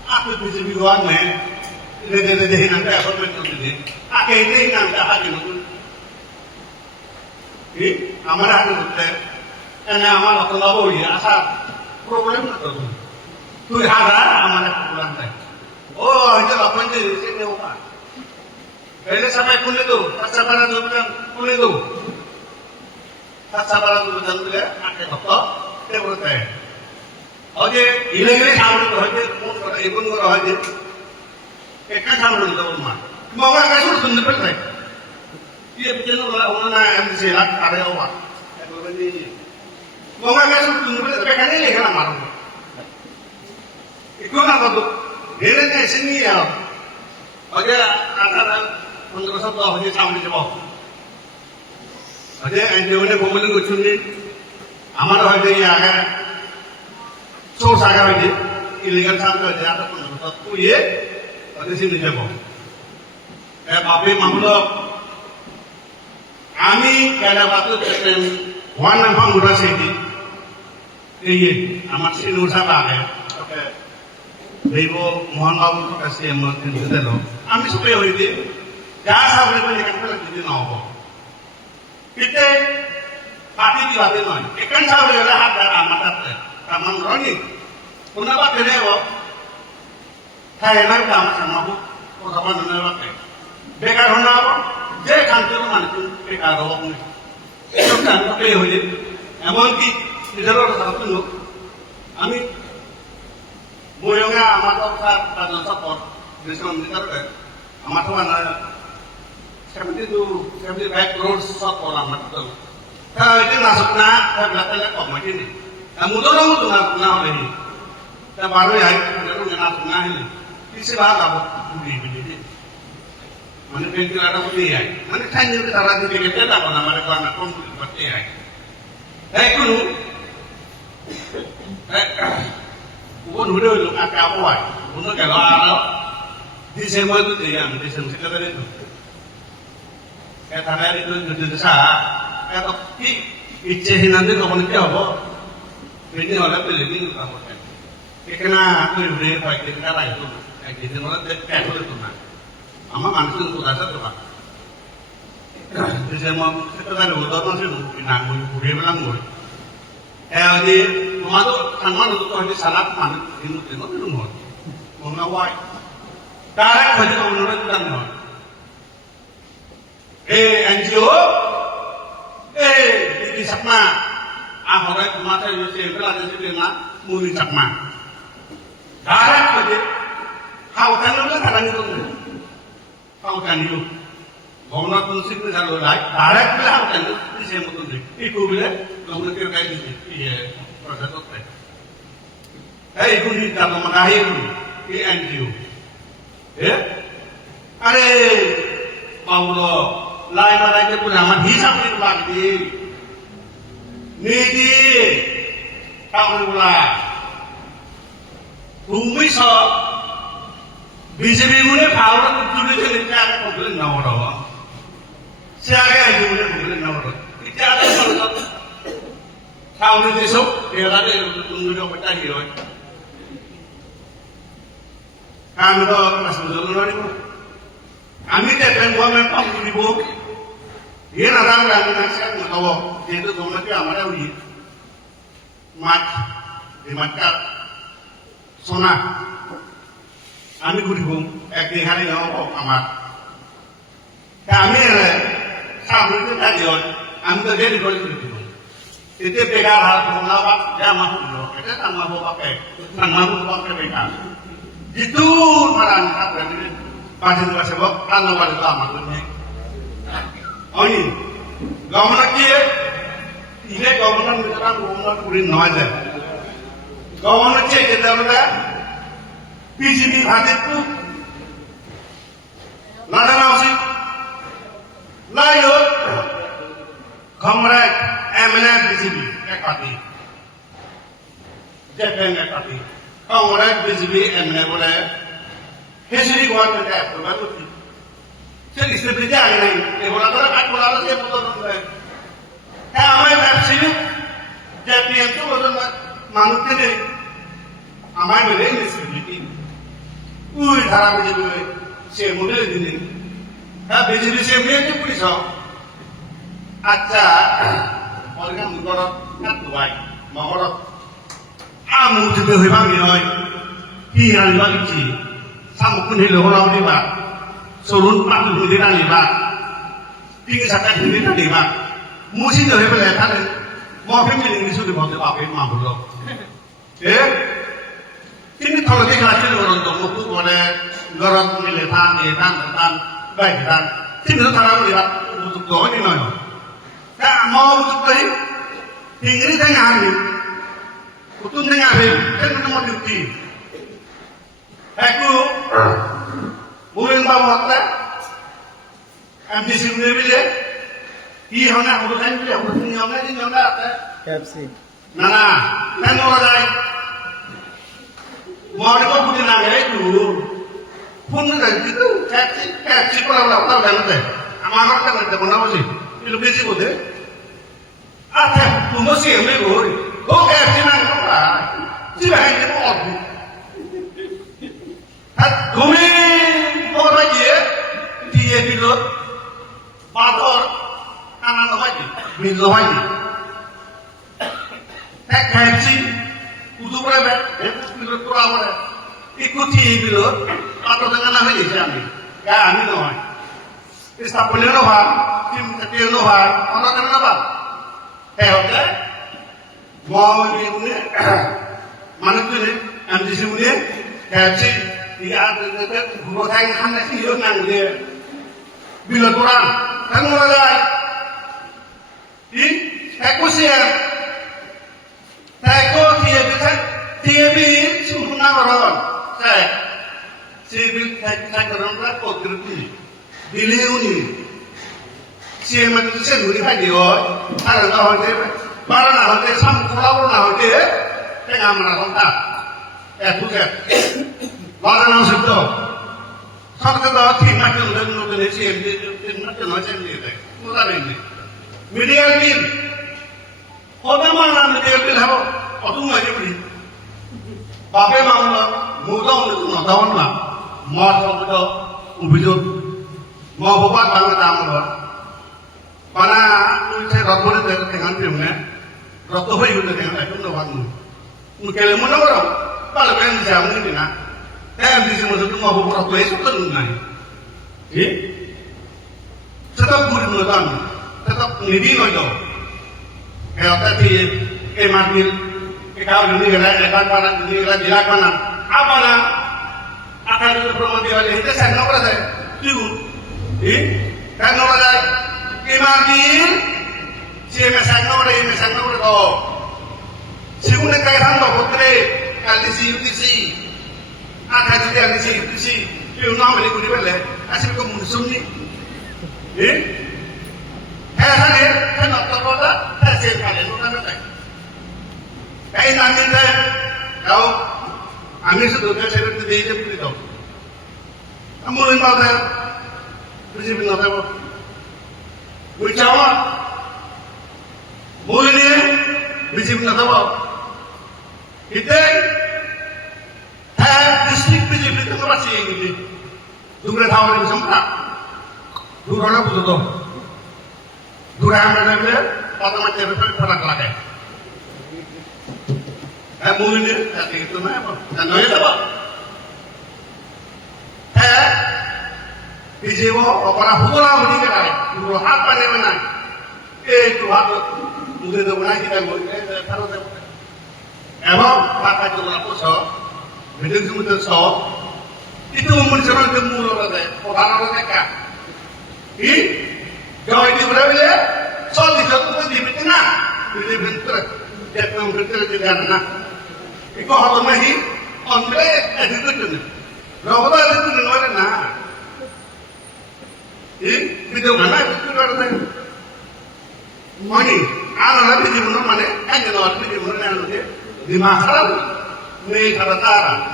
Aku bisa biuan me. Lede hilang tak apa pun tu ni. Aku ini hilang tak apa pun. Amara tu tu. Ena amara tu lawa ni asal problem tu. Tu hadar amara problem tak. Oh, itu apa ni? Ini apa? Pele sampai kulit tu, tak sabaran tu bilang kulit tu. Tak sabaran tu bilang tu ya, akhir doktor, dia berkata. Oke, ini kamu tu aja, ibu tu aja. Kan kamu tu rumah. Mau orang kasut sudah betul. Dia bicara orang nak MCLat ada awak. Mau orang kasut sudah betul, kan ini kan marah. Ikut apa tu? Dia ni sini ya. Oke, antara menurut saya tu sama je bawa. Ada NGO ni komunik kucing ni, amar ada yang ada, so sahaja ada, illegal sampai ada apa pun menurut tu ye, ada sini je bawa. Bapak mamulo, kami kalau waktu terken, wana pun murah sini, ye, amat sini usah pakai. Ibu mohon maaf untuk kasih emergency dulu. Kami supaya itu, jangan sampai banyak yang terjadi di nawab. Kita parti di luar mana? Ikan sampai ada ada amat ada. Taman Roni, kenapa kerja? Saya nak tamat sama bu, apa nama nak? Bekar apa? Jadi kantor mana pun bekar orang ni. Itu kan apa yang ini? Emergency di dalam satu tu, kami Moyongnya amat besar dan support di Islam kita kan amat mana seperti back road support amat betul. Kalau itu nasibnya saya belakangnya kok macam ini. Kamu tu orang tu nak lagi. Saya baru ya itu nasibnya ini. Isi bahagia budi budi. Mana penting ada budi ya. Mana tanya kita lagi kita tak pernah mana kau nak pun budi ya. Kuno. Bukan udah lu apa awal, bukan kalau ada Desember itu dia, Desember sekitar itu. Kata hari itu desa, kata icehin nanti komunitas apa? Ini orang pilih apa kan? Karena aku udah pakai kita lah itu, kayak gitu orang dekat itu nak. Ama manusia itu dasar tu pak. Desember sekitar itu masih pinang, udah bilang udah. Di rumah tu kan mana tu ada salat mana ini rumah, mana wai. Tarik saja tu menurut tu kan. NGO, di Sakma, orang rumah tu yang sebelah ada sebelah muli Sakma. Tarik saja, kau kan lu kan itu, kau kan itu. Gawna tu sih ni kalau lagi, tarik bila kau kan di sini tu ni, iku bila gawna kira kaya ni, iya, proses tu. Iku ni dalam menahir ni, NGO. Ya, ada Paulo, lain lagi pun amat hisap ni lagi. Nidi, kau pula, bumi so, BJP ni Paulo tu ni jadi cara komplain nawar. Siapa yang boleh komplain nawar? Kita ada satu. Kau ni besok, dia ada tunggu dia bertanya dia. Kami tu masuk dalam lari pun. Kami tak government pun ribu. Dia nak kami nasihat nak tahu. Dia tu government dia amat awal. Mat, di matkat, sona. Kami ribu. Ekni hari yang amat. Kami sambil itu tadi kami tu jadi ribu. Itu bekar hal pengelawat dia masuk dulu. Kita tak mahu pakai, tak mahu pakai bekar. Itu marah apa ni? Pasal tu sebab kalau pada lama tu ni. Oh ni, government dia, ini government bukan government kurin nawaja. Government dia kita berada, PGB hadir tu, nada nasi, layu, kamera, MNF PGB, parti. JPM party. Orang BJP MNA boleh history government है तो मैं तो चल इसने बिजा आए नहीं ये बोला तो काट बोला तो ये बोला तो है हमारे वैक्सीन JPM तो बोला मानते नहीं हमारे में नहीं इसमें पूरी धारा BJP से मुझे नहीं है BJP से मुझे नहीं पुलिस हो अच्छा और क्या मुझे काट दुआई माहौल आम मुझे हुई बात नहीं कि यार बात की सामु कुन्ही लोगों ने बात सोलुन पातु कुन्ही ने बात तीन सात कुन्ही ने बात मुझे जो है बोले था ले मौके में इंग्लिश में बहुत बातें माँ बोलो तीन थोड़ा देखा चल रहा तो मुझको बोले गरम मिले था बाइक था तीन तो थाना में बात मुझको तो नहीं ना क्या माँ मुझको कहीं इंग्लिश है यहाँ नहीं Kutung dengan hari, kan kita mau cuti. Aku, mungkin bawa waktu, MDC punya bila, ini hanya aku kan bila, aku punya apa ni nama apa? KFC. Nana, kan orang lain, mau ni kau punya nama itu, pun kan itu, KFC kalau tahu kan tu, amak kan ada pun apa sih? Itu besi boleh. Ada, tu mesti ambil boleh. Kau KFC mana? Chỉ là hai cái bọt thật đúng đi bọt cái gì thì bị lướt ba thôi ăn nó phải gì mình lo phải gì các em xin udah berapa bị lướt qua rồi ikuti bị lướt atau dengan apa gì vậy ya ini loh istapulnya loh tim kecil loh orang kan apa oke mau ini mana tu ni, MDC punya, KFC, dia ada guru saya kan nasi hidup nang dia, bila kurang, kan mulai, ini, aku siap, aku dia cuma nak orang, saya kerana aku kerja, beliau ni, saya macam saya dulu lagi ada orang dia, barang orang dia, sam pulau orang dia. Tengah menang tak? Bukan. Orang orang itu, satu kali tim macam Indonesia, tim macam ni deh. Mudah ini. Media bil, orang mana media bil habo, orang mana beli. Bapa mana, mudah untuk nonton lah. Mau tu ubijut, mau buat bangga tamu lah. Mana tu saya rakun itu dengan filmnya, rakun itu dengan itu orang. Mungkin mana orang, kalau kalian bisa mungkin nak, saya bisa masuk rumah beberapa tu esok tu ngai, tetap murid muridan, tetap nidi nojo, kalau tadi marbil, kalau ini ada panas, ini ada jelak mana, apa nak, akan itu promosi wajah itu saya nak berada, tuh, kan nak berada, marbil, siapa saya nak berada tu. Segunda kali hamba putri LDC UTC, ada juga LDC UTC, itu nama ni kuni bela, asyik kau muncul ni, kan nak terpada, hasil kalian tu kan ada. Kain angin dah, kau angin sudah saya berarti dia pun itu. Amulin pada, bersih benar apa? Berjawab, mulai ni bersih benar apa? Kita district BJP itu masih ini, dua tahun ini sempat, dua orang itu tu, dua orang itu pada macam itu pernah kelak. Mungkin ni, itu mana? Dan itu apa? BJP orang hukum ni kan, dua apa ni mana? Dua mungkin tu mana kita mungkin taruh tu. Emang pakai jualan pusat, bidang semua sah, itu memunculkan gemul orang mereka. Jauh ini berapa? Soal di satu di tengah, di bentur, jangan bentur di dalam. Ikut hal mahi, ambil itu tu. Rawat itu tu mana na? Bidang mana itu ada? Money, anak lagi di mana mana? Hanya orang di mana mana tu. dimakan nih kata-kata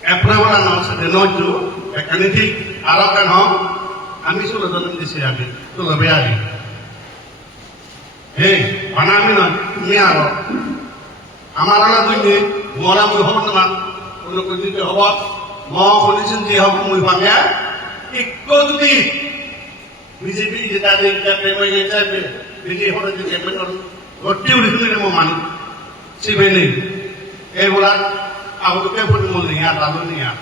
Eprawan nol sedenoju ekaniti arakan hom ami sudah dalam disiapi itu lebih hari panami non miaro amarana tuh mola mui hom teman untuk kunci hobot mau kondisi dia hom mui pangya ikut di BJP kita BJP orang jadi benar roti udah sini mau manu si beni bulan aku tuh kayak pun mau lihat lalu lihat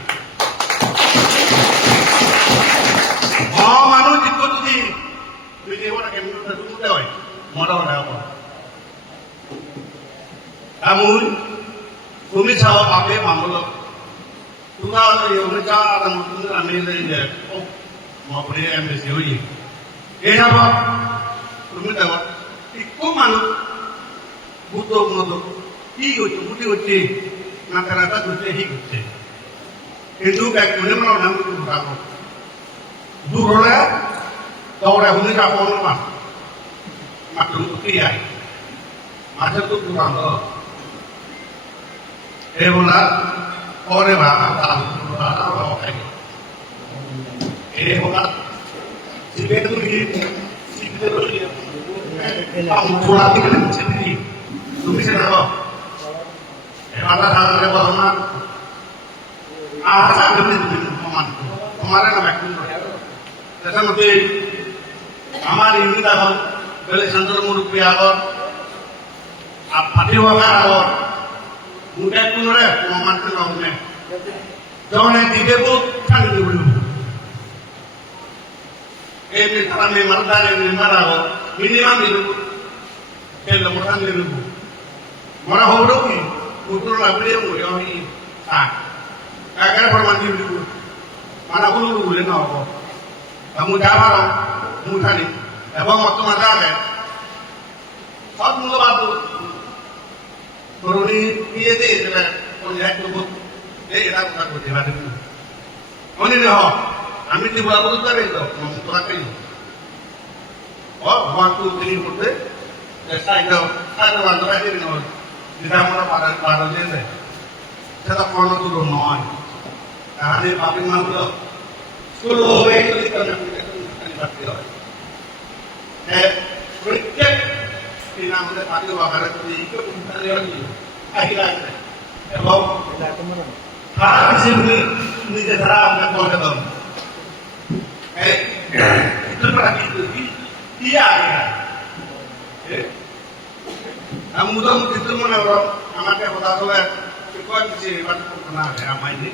mau manu ikut di BJP orang kayak benar tuh mudah modal apa kamu kami cawa pakai mampu Tunggal yang mereka akan menggunakan ambil oh mau beli MBC ini. Apa? Rumit apa? Ikut mana? Butuh butuh. Hidup butuh masyarakat butuh hidup. Itu kayak mana mana orang itu berapa? Dulu lah, tahu dah ini apa orang? Macam tu kiai. Macam tu kurang tu. Bola orang apa tahu bola si betul dia aku bola tinggal sendiri tu bisa apa ada hal yang bermakna apa yang kemarin apa saya nanti amar ini dah beli santur mulut piawar apa dia wakar mudah kunure memanfaatkan orangnya. Jangan dibebut kan dulu. Ini kalau memang ada yang marah, minimal dulu. Kalau orang dulu, marah orang ini, utur lah beliau orang ini. Agar permati dulu. Mana dulu boleh nak? Kamu jawab, kamu tadi. Abang waktu macam apa? Saat mula batu. Turuni iya deh, kalau lihat tubuh, kita bukan berdebat itu. Oh ini dah, kami di bawah itu tadi itu, memperkuat itu. Oh, waktu ini putih, saya itu, saya orang terakhir ini, di dalam pada jenis, saya tak pernah turun noan. Karena di papi mampu, seluruh itu kita nak terlibat dia. Berikut ini namanya pati wakaran itu bukan lagi akhirnya. Sebab hari ini sejarah nak boleh tahu. Itu berarti itu dia. Namun mudah itu mana orang amatnya kota solehikuan sih pada pernah ramai ini.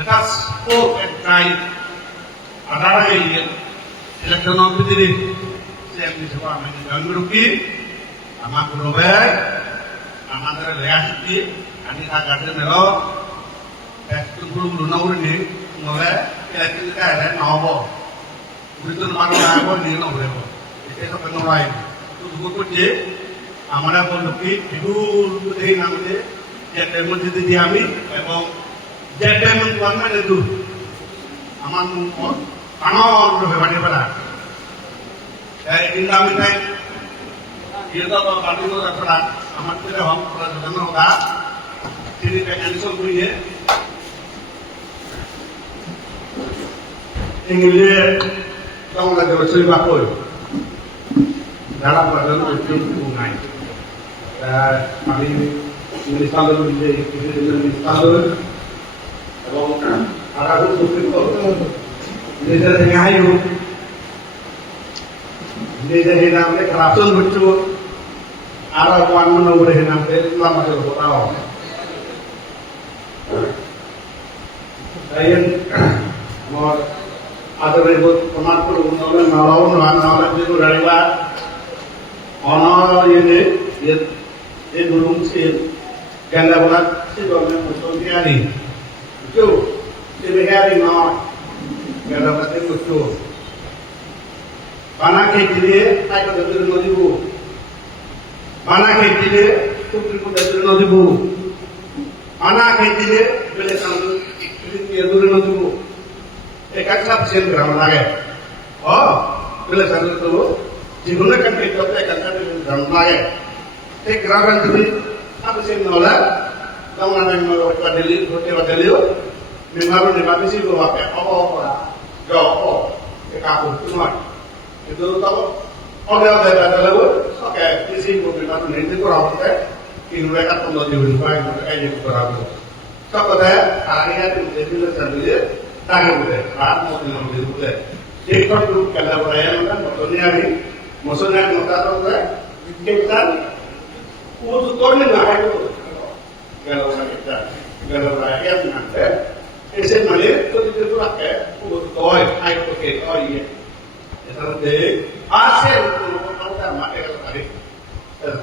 Lekas and try ada lagi elektronik ini. Saya bisa mengambil jangan merugi. Ama kurobe, ama antara lihat di, ani agar dia melo, tunggu nongol ni, nongol, kita ada nobo, begitu malu nobo ni nongol, itu apa nongol? Tunggu kerja, amana pun lebih, tidur deh namanya, jadi mesti diami, ebong, jadi mentuan mana itu, aman mungkin, kanon berbeda beda. Ini kami kita kalau bantu itu terperan, amat tidak ham perasaan hoga, jadi pengen disembunyi. Ingin tahu lagi bersih bakul dalam badan itu bungai. Dan kami ini selalu selalu kalau ada usul itu, ini dari ngayu, ini dari namanya kerasun betul. Arah kawan menurut nampak lama sudah tahu. Saya mau ada ribut pemat pun orang malau orang itu dari luar. Orang ini belum sih. Ganda bulat sih orang musuh dia ni. Itu dia ni mau ganda bulat itu tu. Panak ini saya tu tu nodibu. Mana kecilnya, tuh kita turun dulu. Mana kecilnya, beli satu, beli turun dulu. Kakak sen gram lagi. Oh, beli satu tu, jika nak kita kita dan lagi. Saya kira jadi apa sih nolak? Kamu nanti mau padeli, memang di sih gua pakai apa, jauh, kaku cuma itu tahu. Oleh lalu, oke, di sini gua bilang nanti kurang apa? Ini mereka tuh mau diubah, kayak gitu kurang. Soalnya hari ini jadi lebih tahu deh, mau lebih deh. Jadi kalau kalau perayaan kan maksudnya ini, maksudnya tahu deh, kita untuk turun nggak itu. Kalau perayaan nanti, esen malah itu pakai untuk toy, ayo pakai toy. Jadi hasil untuk kita pakai kalau tadi, terus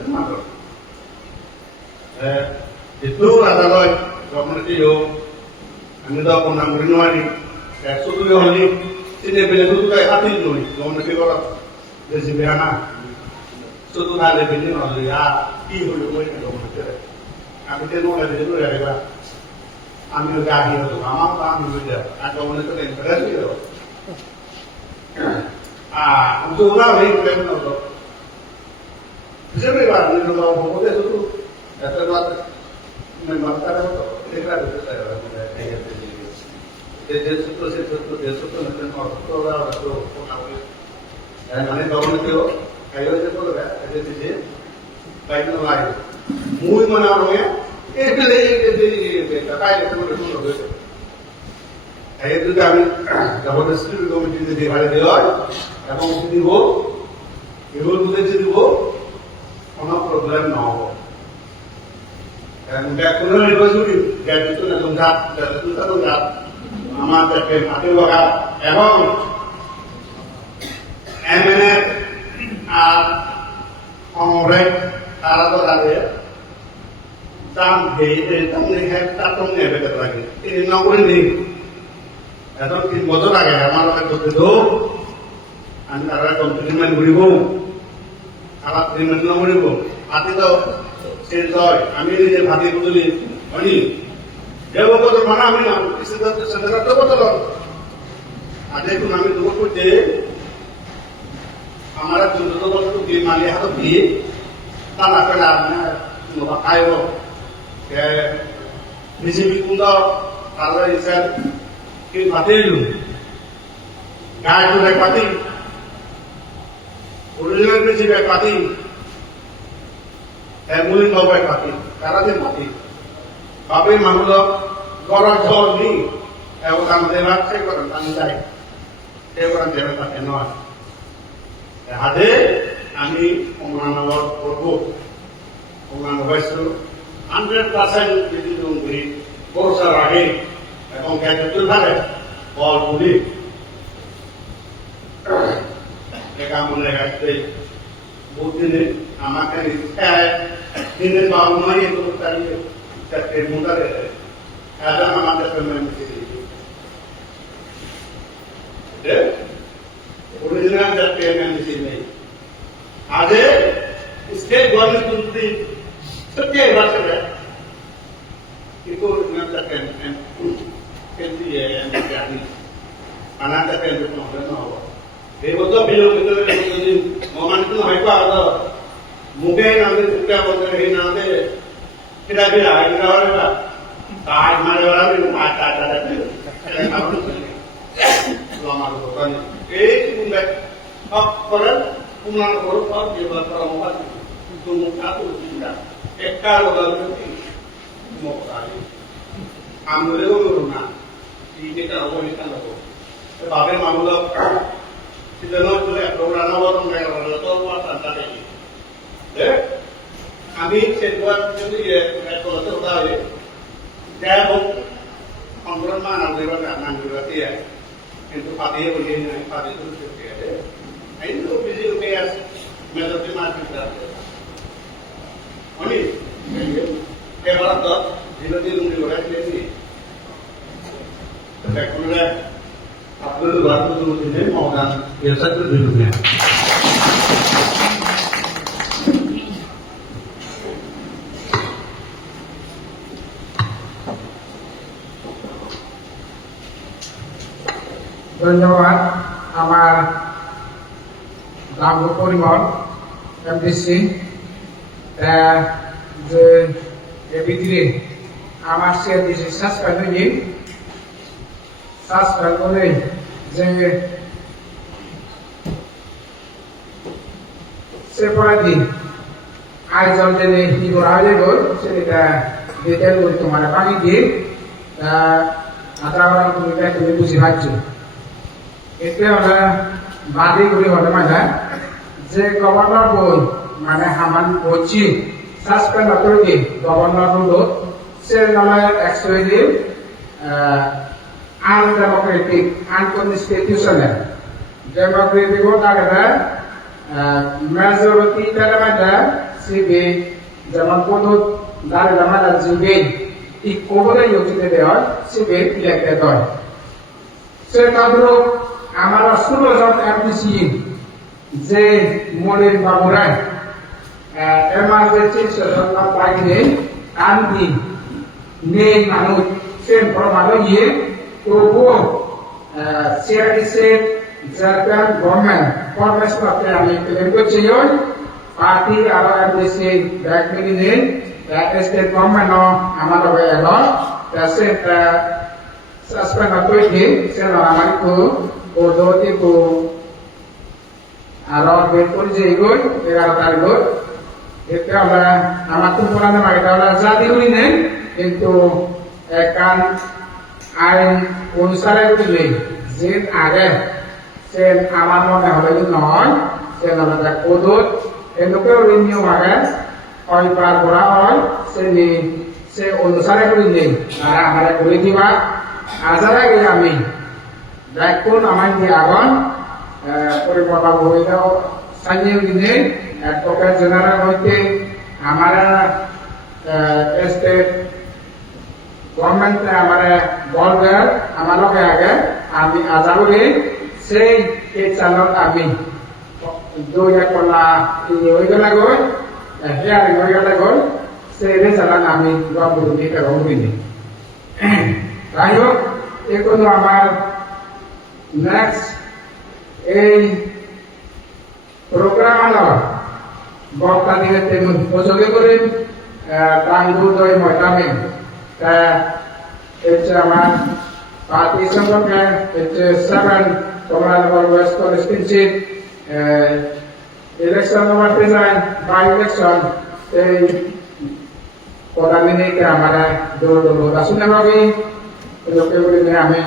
itu adalah komunitas yang anda pun nak berinwani, suatu yang ini sini bila suatu kayak hati itu, komunitas orang dari mana, suatu hal yang ini orang ya, ibu itu ini komunitas. Kami tengok dari itu ya, kita ambil gaji itu, amal ambil dia, ada komunitas yang berarti itu. Untuk orang ini kita itu, siapa yang itu kalau komunitas itu Setelah membakar itu, kita bisa saya kayak jadi itu nanti orang itu pengawet. Dan mana kawan itu kayak itu pun ada jadi lain lain. Mui mana orangnya? Itu kayak itu pun ada. Kayak itu kami kalau disuruh komite di hari dia, kalau di bawah, ibu di bawah, orang problem nol. Dan kalau itu sudah, jadi itu nanti dan itu terungkap. Amat terkait wakar, emang MNF orang kalau ada, sampai tempat tatungnya betul lagi. Ini nomor ini, atau di motor lagi, amal itu antara kompetimen beribu, alat kompetimen nomor beribu, hati itu. Sensoy, kami ini jadi hati betul ini. Dia betul mana kami nak sedang betul. Ada itu kami dulu kerja, हमारा जो तो की मान लिया तो भी ताला कला में नो आयो के बीजेपी कुंदा ताला इसे की बातें गाय तो है पाती ओरिजिनल बीजेपी है पाती मूलिंग बाबा है पाती कारा दिन पाती बाबे मामला गौरव जोर नहीं है वो काम देना है करो अंदाज़ है वो काम देना है ना Ada kami pengenalan produk, pengenalan western, 100% jadi dongkri, borsa lagi, kalau kita itu ada, all boleh. Mereka mulai kasih, bukti ni, amakan ini bangun lagi itu tadi, jadi mudah deh. Ada amakan pemain ini. Original payment di sini. Ada state government itu setiap bahasa itu mengatakan kendi yang jadi anak terkait dengan apa. Dia betul belum itu momen itu apa ada mungkin nanti kita boleh ini nanti tidak bila ini orang tak mana orang itu ada selama bukan bukan peran pulang korban di belakang itu satu tidak kalau dalam mau kali ambil rumah ini kita awal kita lalu tapi mamulah kita nak boleh program awal mereka lalu buat tanda ini kami sebuah jadi kalau tertarik dia mau anggaran mana lewat kanan lewat dia itu pati begini, pati itu seperti ada. Itu bisa kayak metode macam itu. Oni, kayak orang tu, di luar ini. Tapi kalau Abdul Baru tu ini mau kan biasa tu dulunya. ধন্যবাদ আমার গ্রাম্য Parimal MDC যে এর ভিতরে আমার সে দিছে suspend হয়ে suspend করে যে সে পড়া দিন আয়োজন যে কি করা যায় গো সেটা ডিটেল করে তোমার পানি দিয়ে আদ্রা তুমি বুঝি পাচ্ছো এতে আমরা বাদে করে হলে মানে যে গভর্নর বই মানে হামান বলছি সাসপেন্ড করে দিয়ে গভর্নর হলো সে নামে অ্যাকচুয়ালি আনডেমোক্রেটিক আনকনস্টিটিউশনাল ডেমোক্রেটিক তারা মেজরিটি তারা মানে সিবি যেমন পদত দাঁড়ে দাঁড়া জিবে এই কোবরে ইউটিতে দেওয়া সিবি ইলেক্টেড হয় সে কাদরো আমার 16 জন এমপিসি যে মনের বাবুরাই emergency sesuatu lagi ni anti ni manut sen permalo ye tubuh CRDC Jharkhand government Congress party ami kelengko ciyon party aro MDC back ni state government no amalo be no sen suspend atau ini sen ramai ku odoti ku aro betul je ikut 11 tarik itu আমরা আমার তো পুরানো মাইটা আমরা জাতি হই নেই কিন্তু একান আইন অনুসারে দিলে যে আগে সে আমার মনে হলে নয় সে আমাদের কোদত এগুলো রিনিউ আগে কয়বার করা হয় সে অনুসারে দিলে আর আমরা করে দিবা আজার আগে আমি দেখুন আমার যে আগুন পরিবর্তন হয়ে যাও সাজিয়ে দিলে एडवोकेट जनरल होते हमारा स्टेट गवर्नमेंट हमारे बॉलगर हमारे लोग आगे आमी आजाबुरे से एक चैनल आमी दो या कोला ये होगा लगो हियरिंग होगा लगो से रे चलन आमी गवर्नमेंट में का होगी नहीं रायो एक तो हमार नेक्स्ट ए प्रोग्राम आला বক্তা দিলে তেমন উপযোগী করেন টাঙ্গু দই ময়দানে হচ্ছে আমার পার্টি সম্পর্কে হচ্ছে 7 তোমরা west constituency election number 9 by election এই প্রধানমন্ত্রী কে আমরা দৌড় আসলে ভাবি লোকে বলে আমি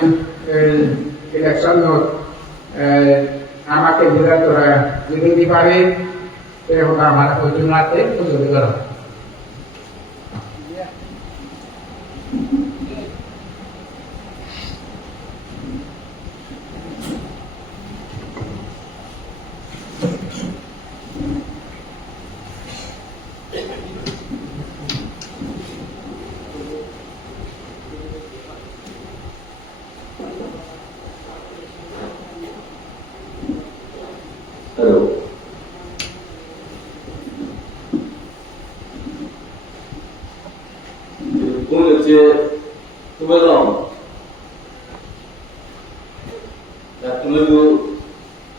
ইলেকশন আমাকে বিরাট করে দিতে পারে saya sudah marah ujung latih itu juga. Hello. যে তুমেলাম তুমেলু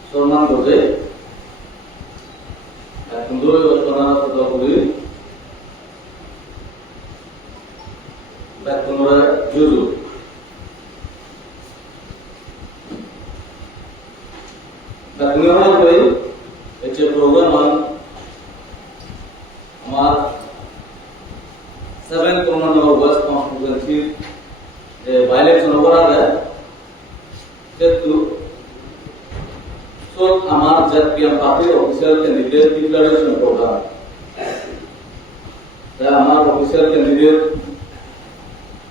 সম্মান করে সুন্দর রচনা করি তোমরা জুজু তুমি আমার কই এই প্রোগ্রাম আমার 7 Commonwealth West Constituency by-election over there. So, our JPM party official candidate declaration program. Our official candidate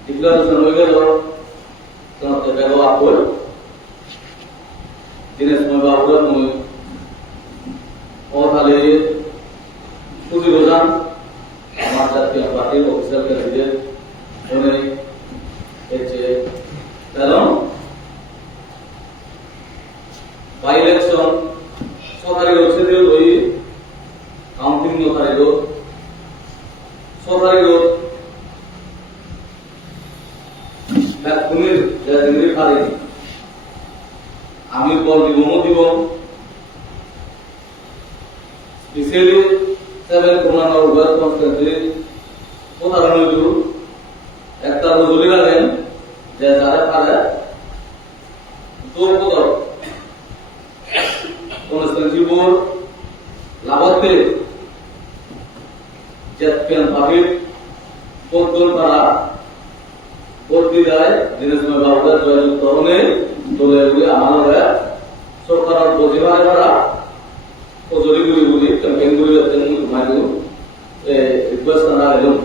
declaration over there. So, the fellow apple. Dines mo babulan mo. Or hale kuzi rozan. हमारे जातीय party officer के लिए उन्हें ऐसे दालों by election सोहारी लोग से दिल हुई काउंटिंग में सारे लोग सोहारी लोग मैं कुमिर जैसे खाली आमिर बॉल दिवों स्पेशली 7 Kumanaurgar constituency উদাহরণ হইল একটা রজলি লাগেন যে যারা পারে দৌড় constituency board লাভাতে জেতপেন পাবিট পদ্মন পাড়া বদলি দেয় দিনেশময় বাবুদের জয়যুক্ত তরণে দলেরগুলি আমাদের সরকার প্রতিভায় পাড়া ওজলিগুলি ক্যাম্পেইনগুলি ঘুমাইল রিকোয়েস্ট করা এলাম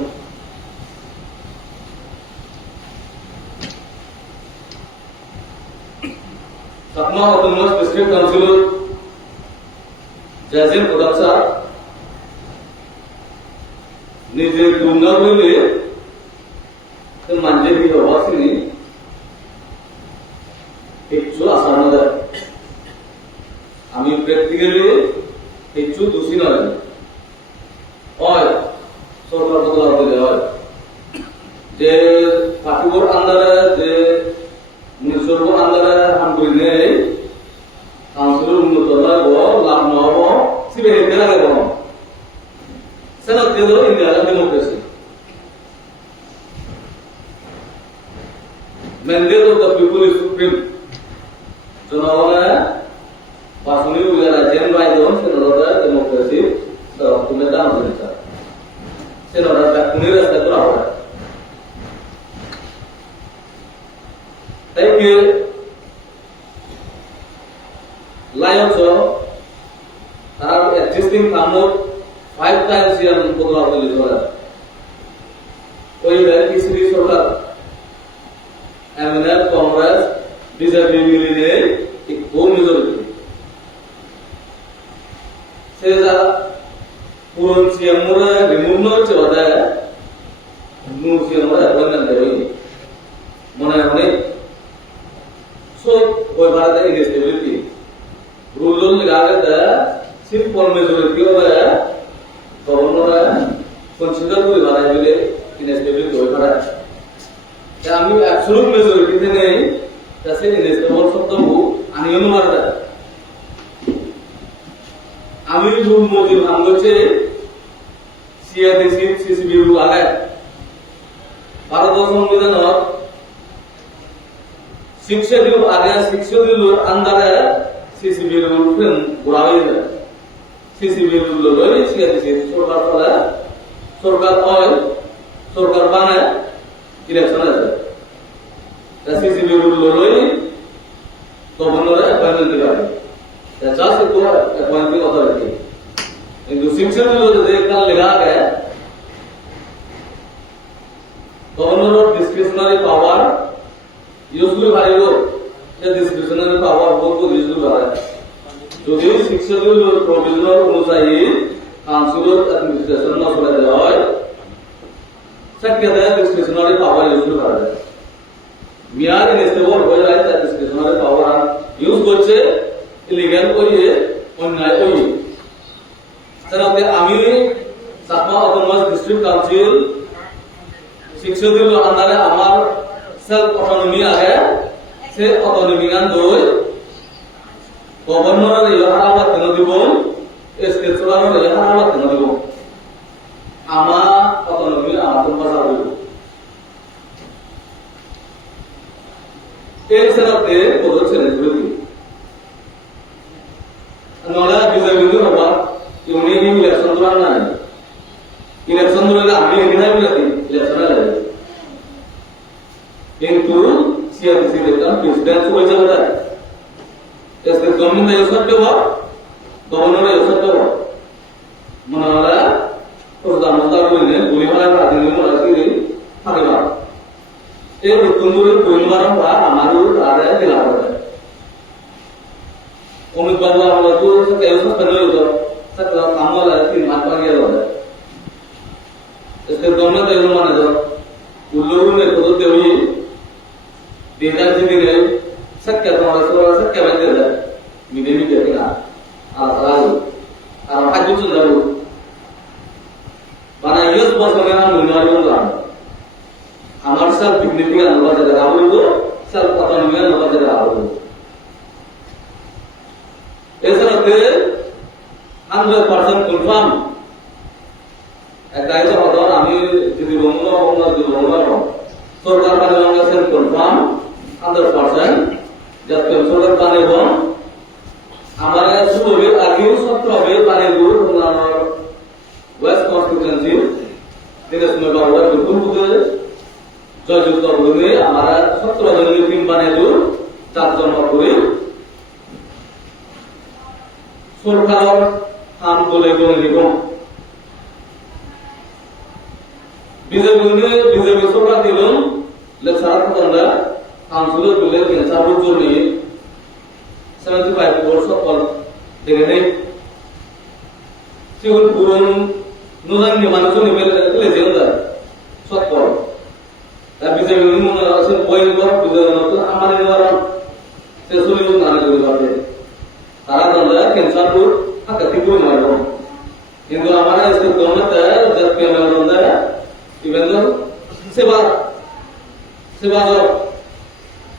Satna Autonomous District Council जैसे प्रोडक्शन निजे दुनिया में तो मंजे भी होगा सिनी एक जो आसान होता है आमी प्रैक्टिकली एक जो दूसरी ना है और सरकार को लागू ले और जे काटुर अंदर है जे मुनिसिपल अंदर है हम कोई नहीं काउंसिल मुतला वो लाभ वो सिर्फ एक दिन लगे वो सेना दे दो इंडिया का democracy mandate of the people is supreme चुनाव में पासुनी वगैरह जेन राय दोन सेना का डेमोक्रेसी तो तुम्हें दाम देता सेना का कुनी रास्ता तो रहा है ताकि Lions are existing Tamil 5 times here in Podlar Village. कोई है तीसरी सरकार एमएनएल कांग्रेस बीजेपी मिली ने एक दो मेजॉरिटी सेजा पूर्ण सीएम मोरे रिमूव न होता है न्यू सीएम मोरे अपॉइंटमेंट दे रही मने मने सो कोई भारत है इंस्टेबिलिटी रूल लगाकर दा सिर्फ फॉर मेजॉरिटी हो है गवर्नर है कंसीडर कोई बात है बोले इनस्टेबिलिटी हो पड़ा है क्या हम एब्सोल्यूट मेजॉरिटी थे नहीं जैसे इनस्टेबल शब्द वो अनियम मारता है आमी रूल मोदी भांगोचे सीआरडीसी सीसीबी रूल आ गए भारत संविधान और शिक्षा दिवस आ गया शिक्षा दिवस अंदर है सीसीबी रूल फिर बुराई है सीसीबी रूल लोग सीआरडीसी सरकार वाला सरकार ऑयल सरकार बाने इलेक्शन है सीसीबी रूल लोग गवर्नर अपॉइंटमेंट दिया है जस्ट को अपॉइंटिंग अथॉरिटी इन शिक्षा में जो देखना लगा गया governor of discretionary power useful भाई लोग ये डिस्क्रिशनरी पावर बहुत यूजफुल है जो भी शिक्षा जो प्रोविजनल अनुसार काउंसिल एडमिनिस्ट्रेशन में चला जाए शक्यता है डिस्क्रिशनरी पावर यूजफुल है मियार इनस्टेबल हो जाए तो डिस्क्रिशनरी पावर यूज করছে इलीगल कोई अन्याय कोई सर अपने आमी सातवा ऑटोनोमस डिस्ट्रिक्ट काउंसिल शिक्षा दिल अंदर हमार सेल्फ ऑटोनॉमी आ गया से ऑटोनॉमी गान दो गवर्नर ने यह आवाज देना दिबो स्टेट सरकार ने यह आवाज देना दिबो आमा ऑटोनॉमी आमा तो बसा दिबो एक सरते कोदो चले दिबो नोला बीजेपी होगा यूनी ही इलेक्शन दौरान ना इलेक्शन दौरान आमी हिना मिलती इलेक्शन है किंतु सीआरडीसी देखा प्रेसिडेंट को ऐसा बता है इसके गवर्नमेंट ने सब पे हुआ गवर्नर ने सब पे हुआ मनाला प्रधानमंत्री को ने गोली मारा राजनीति में रखी गई फागेवा एक तुंदुरे कोइनवारम बा हमारे आरे दिला पड़ा उम्मीद बाबू हम तो कैसे सब करने होता सब काम वाला तीन मार्च पर गया होता इसके गवर्नमेंट ने माने तो उन लोगों ने तो दे हुई डेटा से भी गए सब क्या तुम्हारा सब क्या बंद है मीडिया में देखना आराम आज जो सुन रहे हो बना यस बस में हम निवारण होगा हमारे सब डिग्निटी का नंबर जगह आप लोगों सब ऑटोनॉमी का नंबर जगह आप लोगों ऐसा लगता है 100% confirm দায়িত্ব হতো আমি যদি বন্ধু সরকার পানি বাংলাদেশের কনফার্ম 100% যাতে সরকার পানি এবং আমার শুরু হবে আগেও সত্য হবে পানি দূর ওয়েস্ট কনস্টিটুয়েন্সি দিনাজপুর বাবুরা বিপুল বুধে জয়যুক্ত বুধে আমরা 17 জনের টিম বানিয়ে দূর 4 জন করে সরকার কাম বলে এবং বিজেপি সরকার দিল লেকচার আমরা কাউন্সিলর বলে ক্যান্সার জন্য 75 কোটি সকল দেখে নেই সেগুলো পুরন নজানি মানুষজন নিবেলে যেন্দা সকল তা বিজেপি মনে আছে বইঙ্গর বিজেপি আমাদের নিবারণ সে সলিউশন না করে পারবে তারা দলে ক্যান্সার পুর আকা তিপুর মারব কিন্তু আমাদের এই গভর্নমেন্ট জাতীয় মেমোরান্ডাম ইভেন সেবা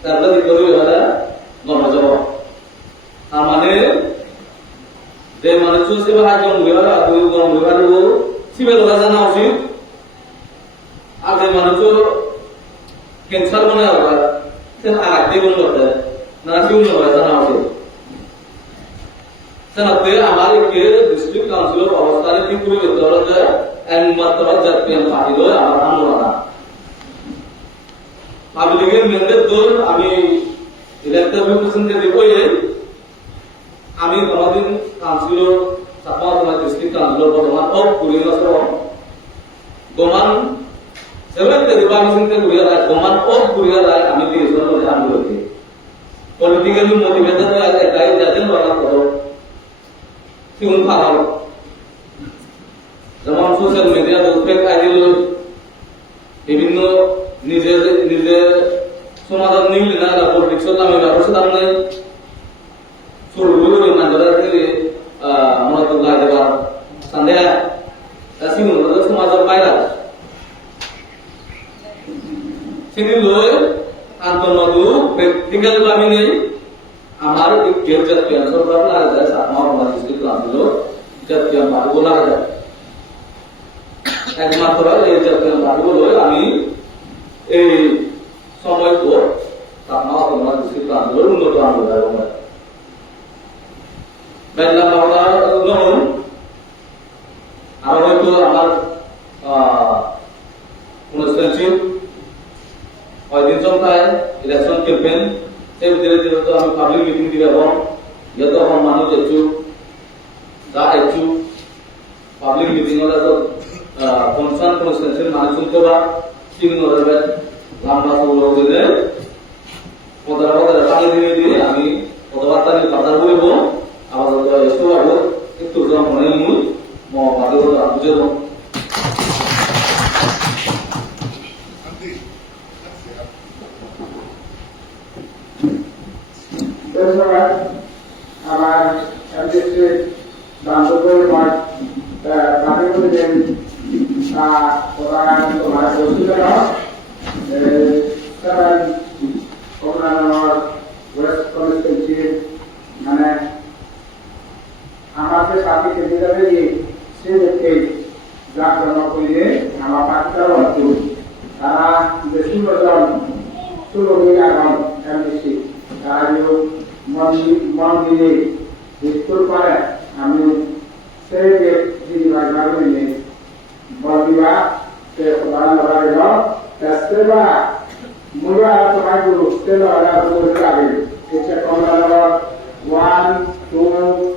তারপরে কি করবে ওরা গণজব মানে যে মানুষ সেবা একজন বিভাগ দুই গণ বিভাগ সিভিল জানা উচিত আর যে মানুষ ক্যান্সার মনে হবে সে আঘাত দিয়ে করতে না সিভিল জানা উচিত সেনাতে আমার ডিস্ট্রিক্ট কাউন্সিলর অবস্থানে ঠিক করে দিতে হবে যে একমাত্র জাতীয় পার্টি লয় আমার আমরা পাবলিকের মেন্ডেট দল আমি ইলেক্টেড রিপ্রেজেন্টেটিভ হয়ে আমি কোনদিন কাউন্সিলর সাপা তোমার ডিস্ট্রিক্ট কাউন্সিলর বর্তমান অফ করি না সব গমান সেভেন্থ আমি চিন্তা করি আর গমান অফ করি আর আমি দিয়েছিলাম আমি বলি পলিটিক্যালি মোটিভেটেড এটাই যাতে ওরা করো কিউন ভালো যেমন সোশ্যাল মিডিয়া ফেক আইডিওলজি বিভিন্ন নিজে সমাধান নিলে না পলিটিক্সের নামে ব্যবসা দাম নেই সুরগুলো মানজরা থেকে মনত লাগে বা সন্দেহ আসি মনে সমাজের বাইরে সিনি লয় আন্তনদু ব্যক্তিগত ভাবে নেই আমার एक गेट जाती है तो प्रॉब्लम आ जाता है सामा और जिसके काम लो जाती है बात बोला जाए একমাত্র এই জাতীয় বাড়িগুলো আমি এই সময় পর সামনা তোমার ডিস্ট্রিক্ট আন্দোলন উন্নত আন্দোলন বেলা আমরা ধরুন আর হয়তো আমার কনস্টিটিউশন ওইদিন সংখ্যায় ইলেকশন ক্যাম্পেইন সেই ধীরে ধীরে তো আমি পাবলিক মিটিং দিবে এবং যত আমার মানুষ একটু যা একটু পাবলিক মিটিং হলে তো কনসার্ন কনস্টিটিউশন মানুষ শুনতে বা সিগন হবে লম্বা সৌর দিলে পদার পানি দিয়ে আমি কথাবার্তা নিয়ে কথা বলবো আবার এসো আরো একটু মনে মূল মাধ্যমে বুঝে দেবো আমার বান্ধবের মাঠ পানি বলছেন ওরা তোমার বসছিল ওয়েস্ট কনস্টিটুয়েন্সি মানে আমাদের সাথে কেটে যাবে যে সে দেখে যা জমা করলে আমার পাখিটারও হতো তারা যে 16 এখন এমডিসি তারা মন দিয়ে বিস্তুর করে আমি সেই জীবিকা গ্রামে বলবিবা সে প্রধান লগাইল সেবা মূল তোমার গুরু সে লাগে এটা কমলা 1 2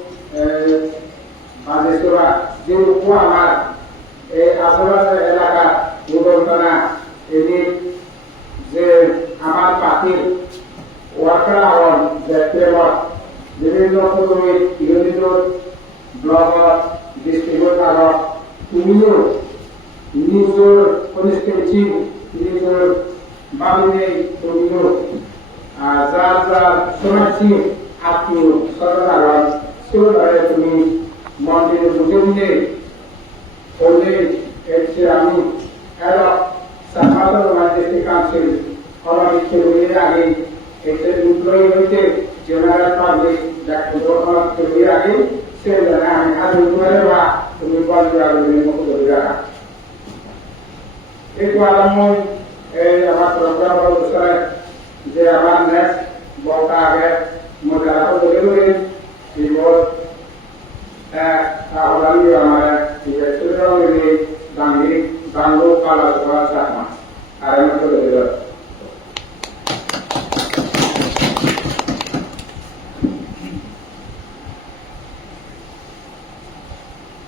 বাজেশ্বরা যে আমার এই আশেপাশের এলাকা দুর্ঘটনা এদিক যে আমার পাখির ওয়ার্কার আওয়ান দেখতে বিভিন্ন ইউনিট ব্লগ ডিস্ট্রিবিউটার তুমিও নিজের কনস্টিটিউন্সি নিজের বাবিনে তুমিও যার যার শোনাচ্ছি আত্মীয় সরকার সেভাবে তুমি মন্দিরে বুঝে বুঝে করলে এসে আমি সাধারণ ডিস্ট্রিক্ট কাউন্সিল অনামিত আগে এসে এমপ্লয়ি হইতে জেনারেল পাবলিক ডাক্তার আগে সে আমি আজ তুমি বলবে মুখ itu alamun আমার প্রোগ্রাম অনুসারে যে আমার নেক্সট বলটা আগে মধ্যে রাখো বলে ইমোট তাহলে আমার যে সুযোগ মিলে বাঙালি বাংলো কালা করা চাকমা আর আমি তো বলে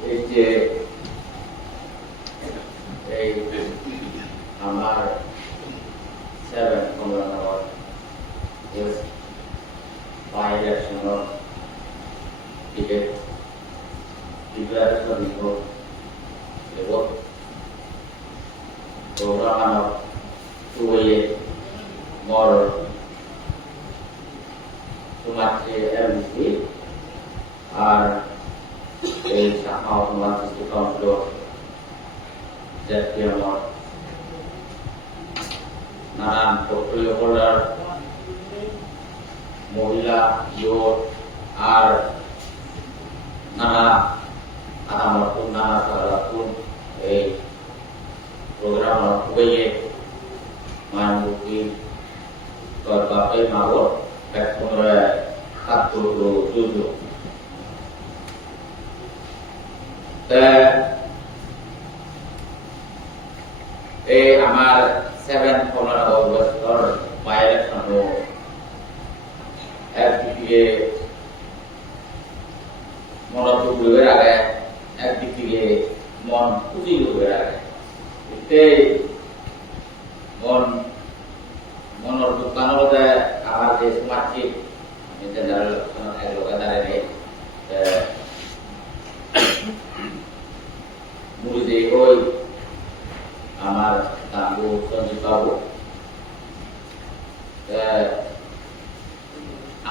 এই যে এই আমার 7 Kamalanagar by election ticket declaration দিব এবং প্রোগ্রাম তুয়ে মর তোমাকে এমসি আর এই শাখা অপমান সৃষ্টি কাউন্সিল জাতীয় আমার নানান পোর্টফোলিও হোল্ডার মহিলা ইউথ আর নানা আনামতুন নানা সারাতুন এই প্রোগ্রাম হয়ে মানবুকি তরকাপে মাগো একসময় ছাত্র সুযোগ এই আমার 7 কমলানগর ওয়েস্টর বাই ইলেকশন একদিকে মনোযোগ হয়ে আগে একদিকে মন খুশি হয়ে আগে এতে মনের দোকানের মধ্যে আমার যে সমাজকে আমি জেনারেল এক লোকের দাঁড়িয়ে মুড়ি ওই আমার কাকু সঞ্জীব বাবু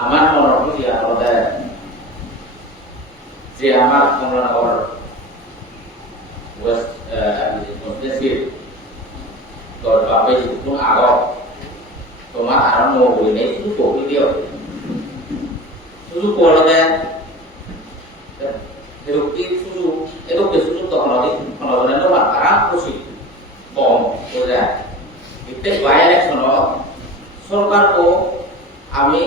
আমার মনের প্রতি আমাদের যে আমার কমলানগর ওয়েস্ট কনস্টিটুয়েন্সির তোর বাপে যিটো আগত তোমার আরম্ভ হই নাই শুধু কবি দিও শুধু পড়লে এরকম শুধু এরকম শুধু তখন খনজনে বার্তা খুশি কম বোঝা এতে বাই ইলেকশন সরকারকে আমি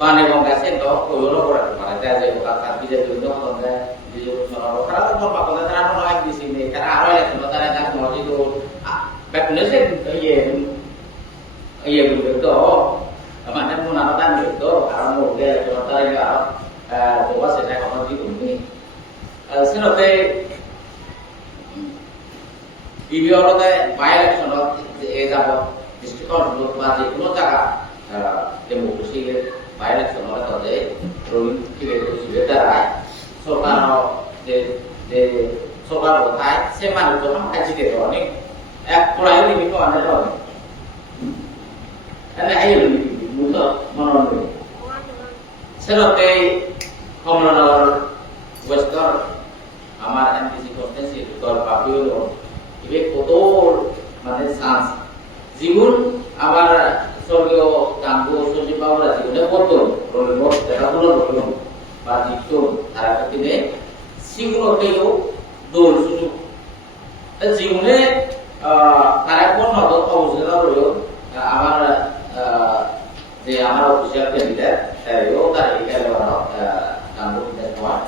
বানে বঙ্গাছে তো কইলো করাতে পারে যা যে কথা বিজেপি তো কথা বিজেপি সরকার খারাপ তো পাকলে তারা নয় দিছি নে তারা আরো ইলেকশন তারা যা মজি তো ব্যাকনেসে ইয়ে তো মানে মুনাফা দান তো আর মোগে তো তারা তোবা সেটা কথা দি তুমি সেনতে ইভিওলতে বাই ইলেকশন এ যাব ডিস্ট্রিক্ট বা যে কোনো জায়গা ডেমোক্রেসি বাই ইলেকশন হলে তাতে রবি থেকে সুবিধা সরকার যে যে সরকার কোথায় সে মানুষ যখন কাছে দিতে অনেক এক পড়াই দিবি তো আনে তো এনে আইল মুত মনোরঞ্জন সেরতে কমলানগর ওয়েস্টার আমার এমপিসি কনস্টিটুয়েন্সি তোর পাপিও ইবে কত মানে চান্স জীবন আবার স্বর্গীয় কাঙ্গু সঞ্জীব বাবুরা জীবনে কত রইল দেখাগুলো রইল বা জিত তারা কিনে সিগুলোতেও দৌড় সুযোগ জীবনে তারা কোন নগদ অবস্থা রইল আমার যে আমার অফিসিয়াল ক্যান্ডিডেট তাইও তার এখানে কাঙ্গু হয়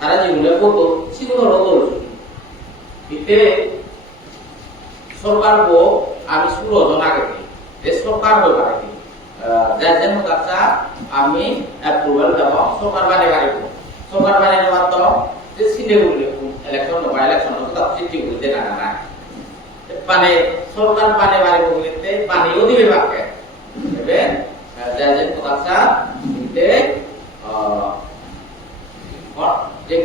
তারা জীবনে কত সিগুলো দৌড় এতে সরকারকে আমি সুরোজন আগে যে সরকার হয়ে পারে যা যেন কাজটা আমি অ্যাপ্রুভাল দেব সরকার বানিয়ে পারিব সরকার বানিয়ে নেওয়ার তো যে সিলেগুলি ইলেকশন বা ইলেকশন তো তার সিটি বলতে না না মানে সরকার বানিয়ে পারিব বলতে বানিয়েও দিবে বাকে তবে যা যেন কাজটা দিতে যে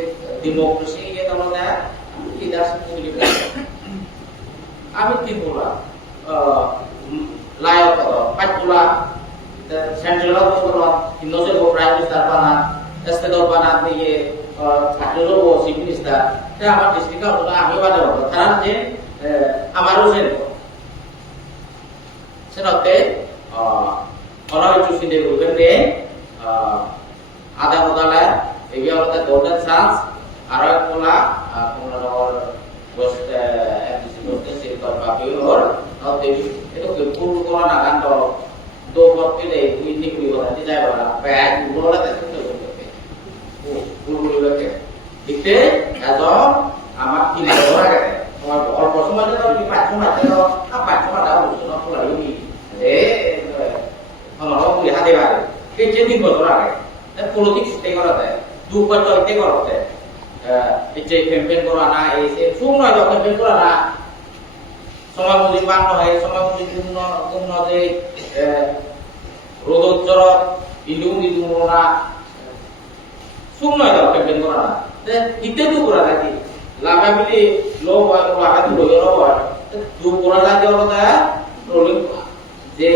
ডেমোক্রেসি এ ধরনের লিডারশিপ গুলি আমি Tripura লায়ক Panchpura central ইন্ডোসেল prime minister বানা স্টেট বানা দিয়ে কাটলো চিফ মিনিস্টার তা আমার ডিস্ট্রিক্ট আমি বানাবো তারা যে আমারও সেনতে অনাবিচু সিন্ধে গ্রুপের দিয়ে আধা মতালা এগিয়ে আমাদের গোল্ডেন চান্স আরো এক কোলা Kamalanagar west MPC Papillon, nó tìm cái đồ kiểu khu có là ăn đồ đồ vật cái này quy định quy địnhที่ได้ว่าแปลกูรู้แล้วแต่ทุกอย่างกูรู้แล้วแกอีกเด้แต่ก็amat tidak orang orang orang semua itu dipakai semua itu apa semua tahu semua pula ini kalau orang lihat dia ada kerja di orang dan politik sistem orang ada dua pasal itu orang ada kerja campaign orang ada semua itu campaign orang ada semua musim panas semua musim kumno de rodot jorot hidung orang semua itu campaign orang ada dan itu tu orang lagi lama beli lo lama tu lo dua orang lagi orang dah rolling je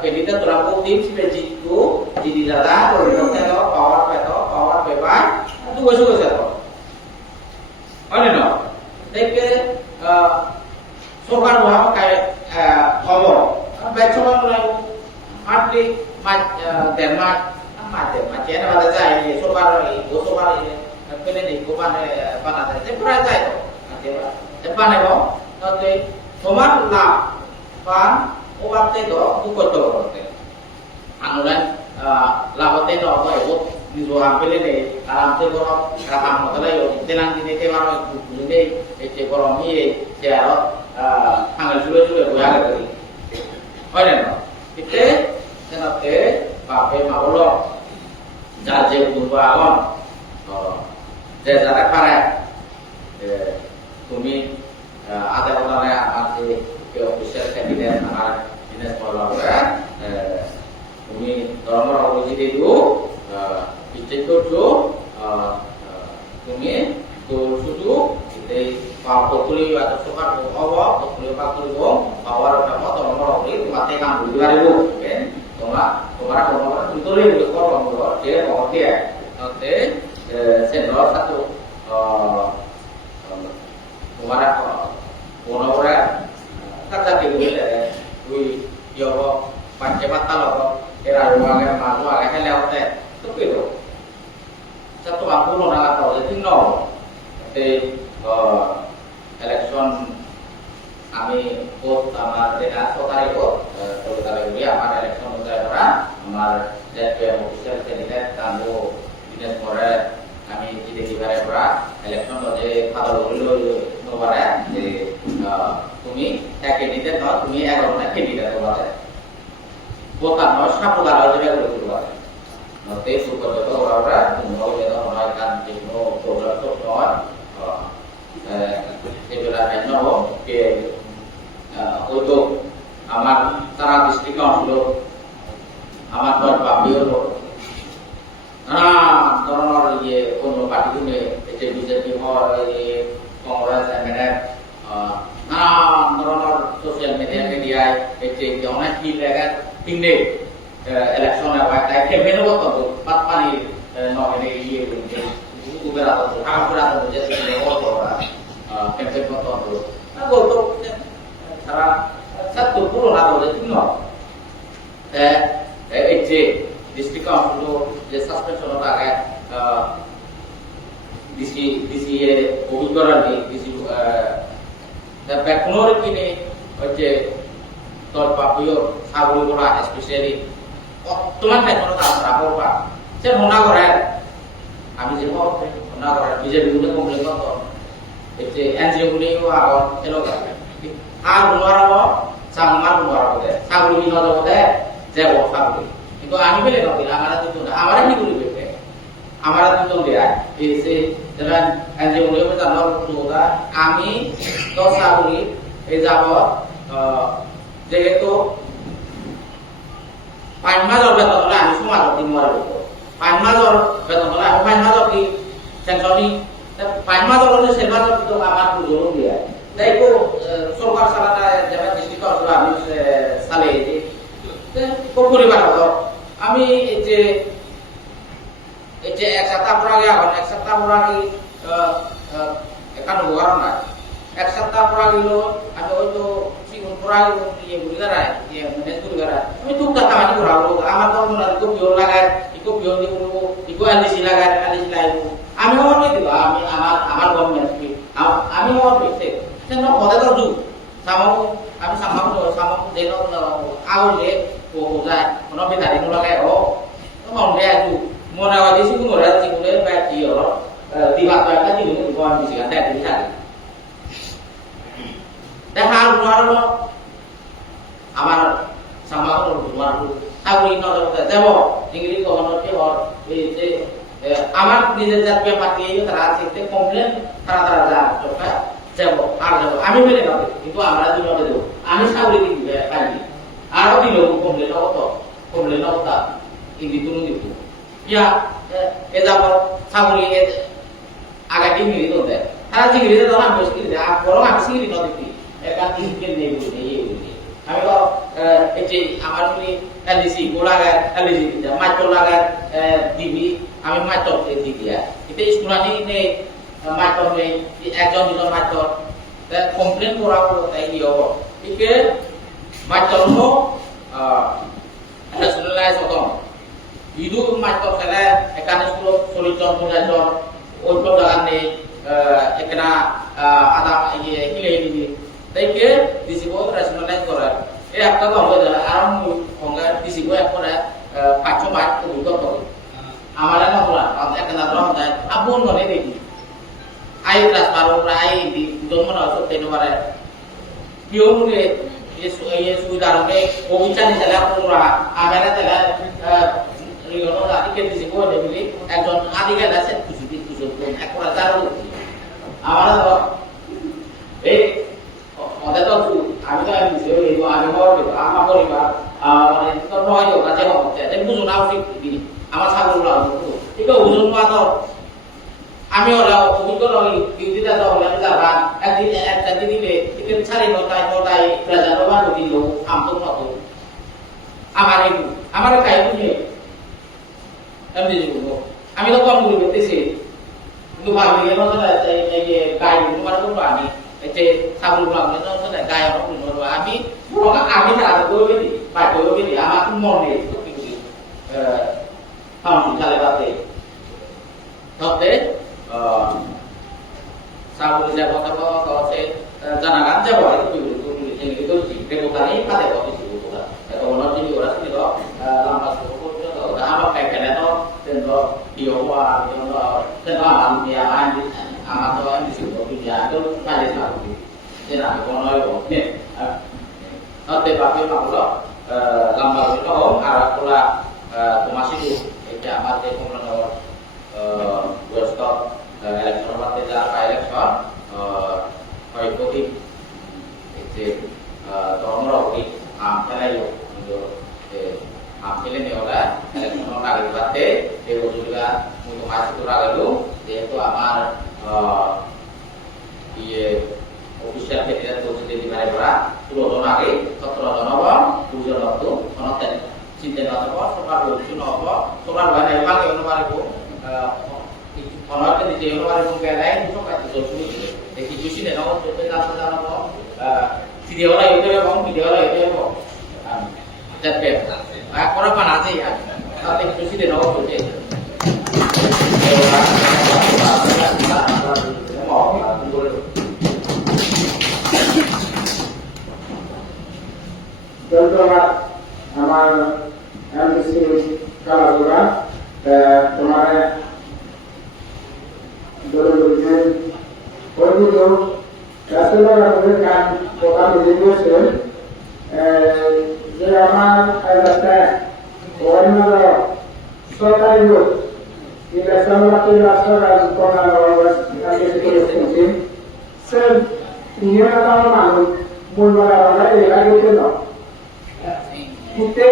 kandidat orang tim seperti itu jadi data rolling tu power paper tu besok besok ada no tapi sokan wah kayak khobor baik sokan mulai mati Denmark mati ada pada saya ini sokan ini pele ni kuban panat te pura jai to ate te pan ne bo to te tomat la pan obat te do ku ko to te anulan la bote do ko e ni zo ha pele ne aram te ko ra ha mo tala yo telang ni te maro ku ni e te ko mi e te aro hangal jule ko ya ga ri oi ne no ite tena te pa pe ma bolo ja je ku ba on যারা পারে তুমি ada orang yang masih ke official candidate আমার dinas pengelola তুমি ধর্মের অবস্থিত itu বিচ্ছেদ করছো তুমি তো শুধু এই পকলি atau sukar অভাব পকলি পাকলি বং পাওয়ার নাম ধর্মের অবস্থিত মাতে কাম বুঝতে পারবো তোমরা তুলে করো যে অতে অতে sendok satu kemarin orang kata gitu ya yo pancemata loh era ruangnya malu agaknya lewat itu gitu satu aku orang atau itu no di election kami vote sama dengan sotari vote sotari ini amar election utara amar JPM official candidate kamu dinas more kami tidak diberi berat election oleh kalau dulu nomornya di kami candidate no kami orang candidate nomornya bukan no siapa kalau juga dulu nanti super itu orang-orang mau kita menaikkan timno program sosial sebenarnya no ke untuk amat cara distrikan dulu amat berpapir orang ये कोनो party में ऐसे BJP और ये Congress MNF orang social media के दिया ऐसे क्यों ना ठीक रहेगा ठीक नहीं इलेक्शन है वाइट टाइप के मेरे को तो बात पानी नौकरी ये itu berapa tuh berapa tuh jadi orang orang campaign foto tuh aku tuh cara 1 atau jadi no district council যে সাসপেনশন আগে ডিসি এর অভিজ্ঞতা নেই ডিসি ব্যাকনোর কিনে হচ্ছে তোর পাপিও সাবুল গোলা স্পেশালি তোমার ক্ষেত্রে তার রাখো পা সে মনা করে আমি যে মনা করে বিজেপি গুলো কমপ্লেন করতো এতে এনজিও গুলো আগত এলো করে আর গুলোরাও সাংমার গুলোরাও দে সাবুল বিনো দে যে ও সাবুল কিন্তু আমি বলে না আমরা দুটো না আমরা কি করি বেকে আমরা দুটো দেয়া এসে যারা এনজিও গুলো জানো তোরা আমি তো সাবুল এই যাব যেহেতু 5 মাস বেতন হলে আমি সমাজ দিন মারা দেব 5 মাস বেতন হলে আমি 5 মাস কি সেন্ট্রালি 5 মাস হলে সেবা তো আমার জন্য দিয়া তাই তো সরকার সালাটা যারা ডিস্ট্রিক্ট অথবা আমি সালে তো পরিবার হলো আমি এই যে এক সপ্তাহ পর আগে এক সপ্তাহ পর আগে এখানে হওয়ার না এক সপ্তাহ পর আগে আমি হয়তো Kurang yang bergerak, yang menentu bergerak. Tapi itu tak kami kurang. Amat orang nak ikut biol lagar, ikut biol ni ulu, ikut alisi lagar, alisi lain. Kami orang itu, kami amat government ni. Kami orang itu. Saya nak kota tu, kami sama để nó ao để của dài nó bên này nó cái đó nó còn cái gì mua nào thì xuống ngồi ra thì cũng đến vài chỉ ở đi vào cái gì cũng còn thì chỉ là đẹp thì thật để hai nó আমার sama orang luar tu tahu ini orang tu tapi jadi kalau orang tu orang itu আমার নিজের জাতীয় party এই তারা আছে complain তারা যা চোখা যাব আর যাব আমি বলে না কিন্তু আমরা দিন হবে দেব আমি সাবরি দিই কালি আর দিল কমপ্লেন হতো কমপ্লেন হতো ইন্দি তুলু দিব ইয়া এ যাব সাবরি আগে দিন মিলি তো দেয় তারা জিগিরি তো আমি মুশকিল দেয় আর বড় আমি সিগিরি না দিই একা দিন কে নেই বলে এই আমি তো এই যে আমার তুমি এলডিসি গোলাগার এলডিসি দিতে মাইক্রো লাগার দিবি আমি মাইক্রো দিই দিয়া এটা স্কুলানি নেই মাইক্রো নেই একজন দুজন মাইক্রো কমপ্লেন করা হলো তাই কি হবো একে মাইক্রো হলো ন্যাশনালাইজ হতো ইদু মাইক্রো খেলে এখানে স্কুল 40 জন 50 জন ওই তো জায়গা নেই এখানে আদা ইয়ে হিলে দিবি তাই কে ডিসিবো ন্যাশনালাইজ করার এই একটা তো হলো আর সঙ্গে ডিসিবো একবারে 500 মার্ক উঠতো তো আমার না বলা একটা না রহ যায় আপন মনে দেখি আই ক্লাস পারো প্রায় দি জন্ম না সত্যি নবারে কিও মুগে এই সুবিধা রবে অভিযান চালা পুরা আমারে চালা রিগনো আদিকে ডিসিবো দেবলি একজন আদিকে আছে কিছু একবারে জানো আমার তো এই ওদের তো আমি তো আমি যে এই আমি বড় আমার পরিবার মানে তো নয় তো কাজে হচ্ছে তাই বুঝো না ঠিক আমার ছাগল লাগতো ঠিক আছে ওজন মা তো আমি ওরা অভিজ্ঞ নই ডিউটিটা তো হলে আমি যাবা একদিন একটা দিনে এখানে 9:30 প্রেজেন্ট হওয়া দিল আমতো মতো আমার কাই বুঝে আমি দেখব আমি তো কম করে দেখতেছি কিন্তু ভাবি এর মধ্যে এই যে গাই তোমার কোন পানি এতে ছাগল লাগলে তো তো গাই আমার কোন আমি আমি তার করবে দি পাই করবে দি আমার মনে তো কিছু চালে বাতে তবে সাবুল যাব তো সে জানাগান যাব itu itu kali pada waktu itu juga kalau nanti orang sini to lama cukup to apa kayak to tentu diowa tentu alam dia andi amat to andi situ dia itu kali satu jadi kono yo ne nanti pakai maklo lama itu arah pula masih itu amat itu kono workshop election mate jara election hoy poti যে তরমরাওটি আম খেলাইও আম খেলে নেওয়া election আগে বাদে এই বছরটা মুই মাস তো লাগালো যেহেতু আমার ইয়ে অফিসিয়াল ক্ষেত্রে চলছে দিদি মানে করা 16 জন আগে 17 জন হবো 2 জন হতো অনতে চিন্তা না হবো সবার বলছি না হবো সবার ভাই নাই ভাগে অনুমানিকো অনতে দিতে অনুমানিকো গেলাই দুটো কাজ চলছে দেখি খুশি না হতো তো জানা জানা video lah itu ya bang video lah itu ya bang jadi korang mana sih ya nanti itu sih dia nawa tuh deh Contohnya আমার এমবিসি কালাগুড়া তোমার দলগুলিতে ওইগুলো আসলে আমাদের কাজ কথা বুঝিয়েছেন যে আমার রাস্তা অন্য সরকারি লোক ইলেকশন মাঠে রাস্তা করা করেছেন স্যার নিয়ম মানুষ মূলমালা আমরা এলাকাতে না কিন্তু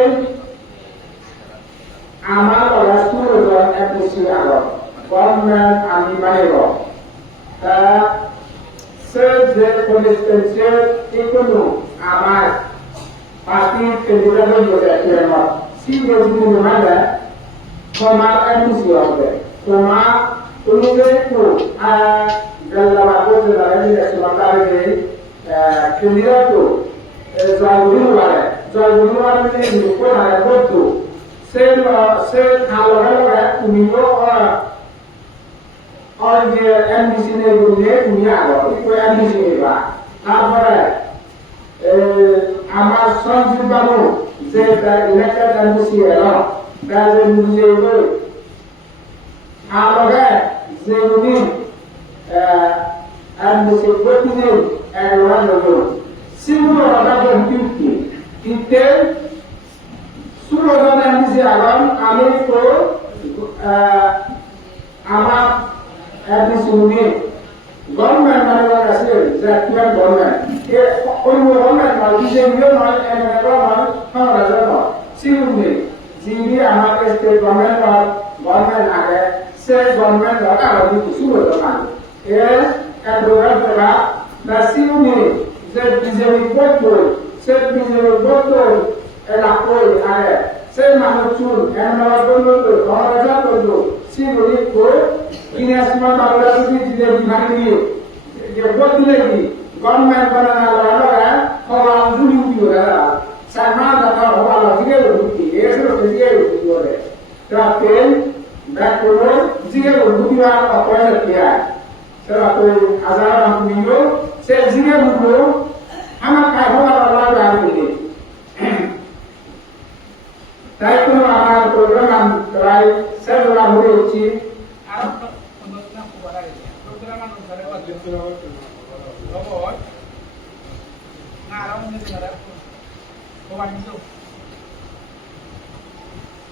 আমার রাষ্ট্র এক বছর আগত গভর্নমেন্ট আমি মানিব যে কনস্টিটিউশন ইকোনো আমার পার্টি কেন্দ্রের বলে সি গজু মানে তোমার এমসি হবে তোমার তুমি তো গল্লা বলে দাঁড়িয়ে সরকারে কেন্দ্র তো জয়গুরু মানে নিকো হারে করতো সে খালো হলো তুমি তো और ये एमडीसी ने बोले दुनिया को एमडीसी ने बा তারপরে আমার সঞ্জীব বাবু যে ইলেক্টেড এমসি এলো তা যে নিজে আমাকে যে উনি এমসি প্রতিদিন একবার লোক সিঙ্গুল অর্ডার ডিউটি দিতে সুরজন এমসি আগাম আমি তো আমার এমসি উনি গভর্নমেন্ট মানে আছে যে কিয়ার গভর্নমেন্ট এ ওই গভর্নমেন্ট মানে বিজেপিও নয় এমএলএ নয় সংরাজ্য নয় সিউনি যিনি আমাকে স্টেট গভর্নমেন্ট আর গভর্নমেন্ট আগে সে গভর্নমেন্ট লगा রবি সুরজন মানে এর এক প্রকার করা না সিউনি যে বিজেপি বলতো সে বিজেপি বলতো এলা কই আগে সে মানুষ চুল এমএলএ বলতো সংরাজ্য বলতো সিউনি কো ইনএসমা বাংলা যদি জিলে বিভাগ দিয়ে যে বদলে দি গভর্নমেন্ট বানানা লাগা হওয়া জুড়ি উঠি সামনা দেখা হওয়া জিগে উঠি এসে জিগে উঠি বলে তারপর ব্যাকরো জিগে উঠি আর অপরাধ কিয়া তারপর হাজার মিলিও সে জিগে উঠলো আমার কাজ হওয়া লাগা বলে তাই তো আমার প্রোগ্রাম প্রায় সেরা হয়ে উঠি Robot. Ngarang ni sebenarnya. Kawan itu.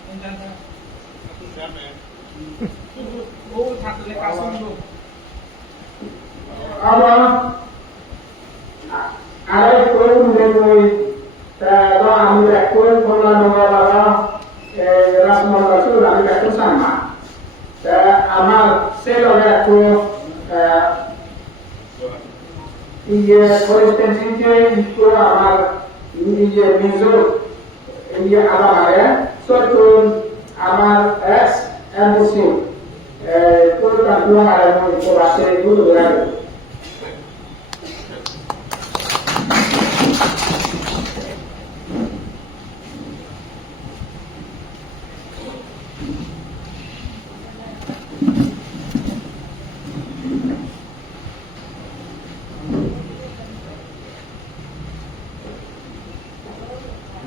Enggak. Oh, satu le kasih dulu. Apa? Ada koin dari kalau ambil koin pola nomor apa? Rasmul Rasul ambil itu sama. Amal seloga itu ये कोरिस्टेंसी के इसको हमार ये मिजो ये आला है सो तो हमार एक्स एमसी तो कंट्रोल आ रहा है तो रास्ते दूर हो रहा है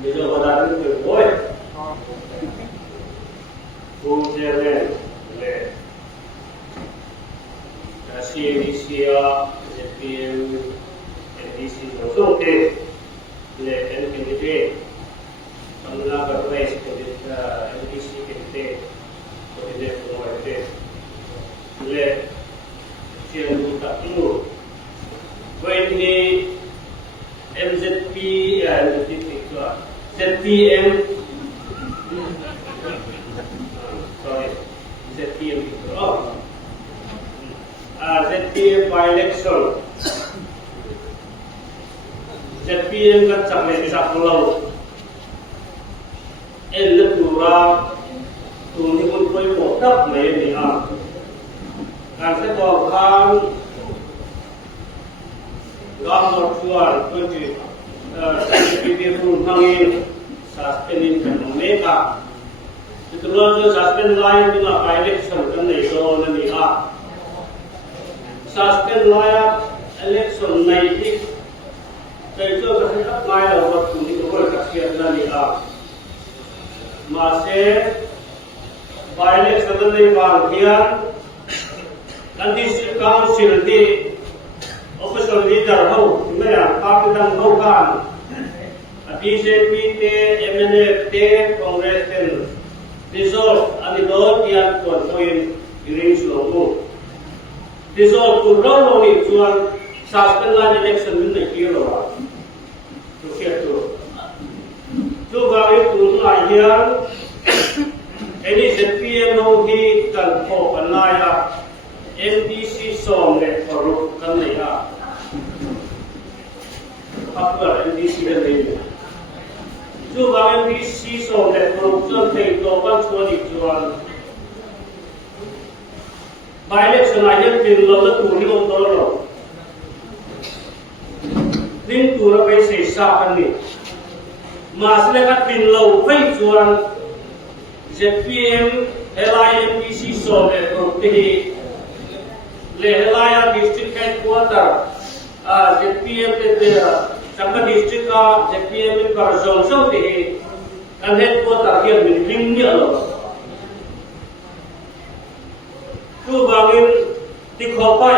Bây giờ có đạt được tuyệt vời. Cô trẻ lên là CADC, ZPM, NDC nó số kê là NPT, ông là các loại NDC KT, có thể để không phải thế, là chuyện của các nước. Vậy thì MZP ZPM sorry ZPM ZPM by election ZPM kan sampai di Pulau Tura tuni pun koi botak mai ni kan se ko kan gam chuan kunci seperti pun hangin suspendin kan mereka itu loh suspend lain juga pilot kan itu nanti suspend lain election nanti itu kerana lain waktu itu berkasihan nanti masih pilot nanti bagian nanti council di official leader hau mereka kapitan hau kan BJP te MNF te Congress te dissolve ani dot yang tuan poin hearing slow dissolve tu round ni tuan suspend line election ni hero tu siapa tu bagi tu layan ini ZPM hoki kan ho panaya MDC song le korup kan le apa MDC le tu bagi MDC song le korup kan le topan chuan chuan by election aja tin lo le tu ni lo lo tin tu la pai se sa kan ni mas le ka tin lo pai chuan ZPM LIMDC song le korup te Lehelaya district headquarter ZPM te Saka district ka JPM ka zong te kan het ko ta kia min ring ni alo tu bangin di khopa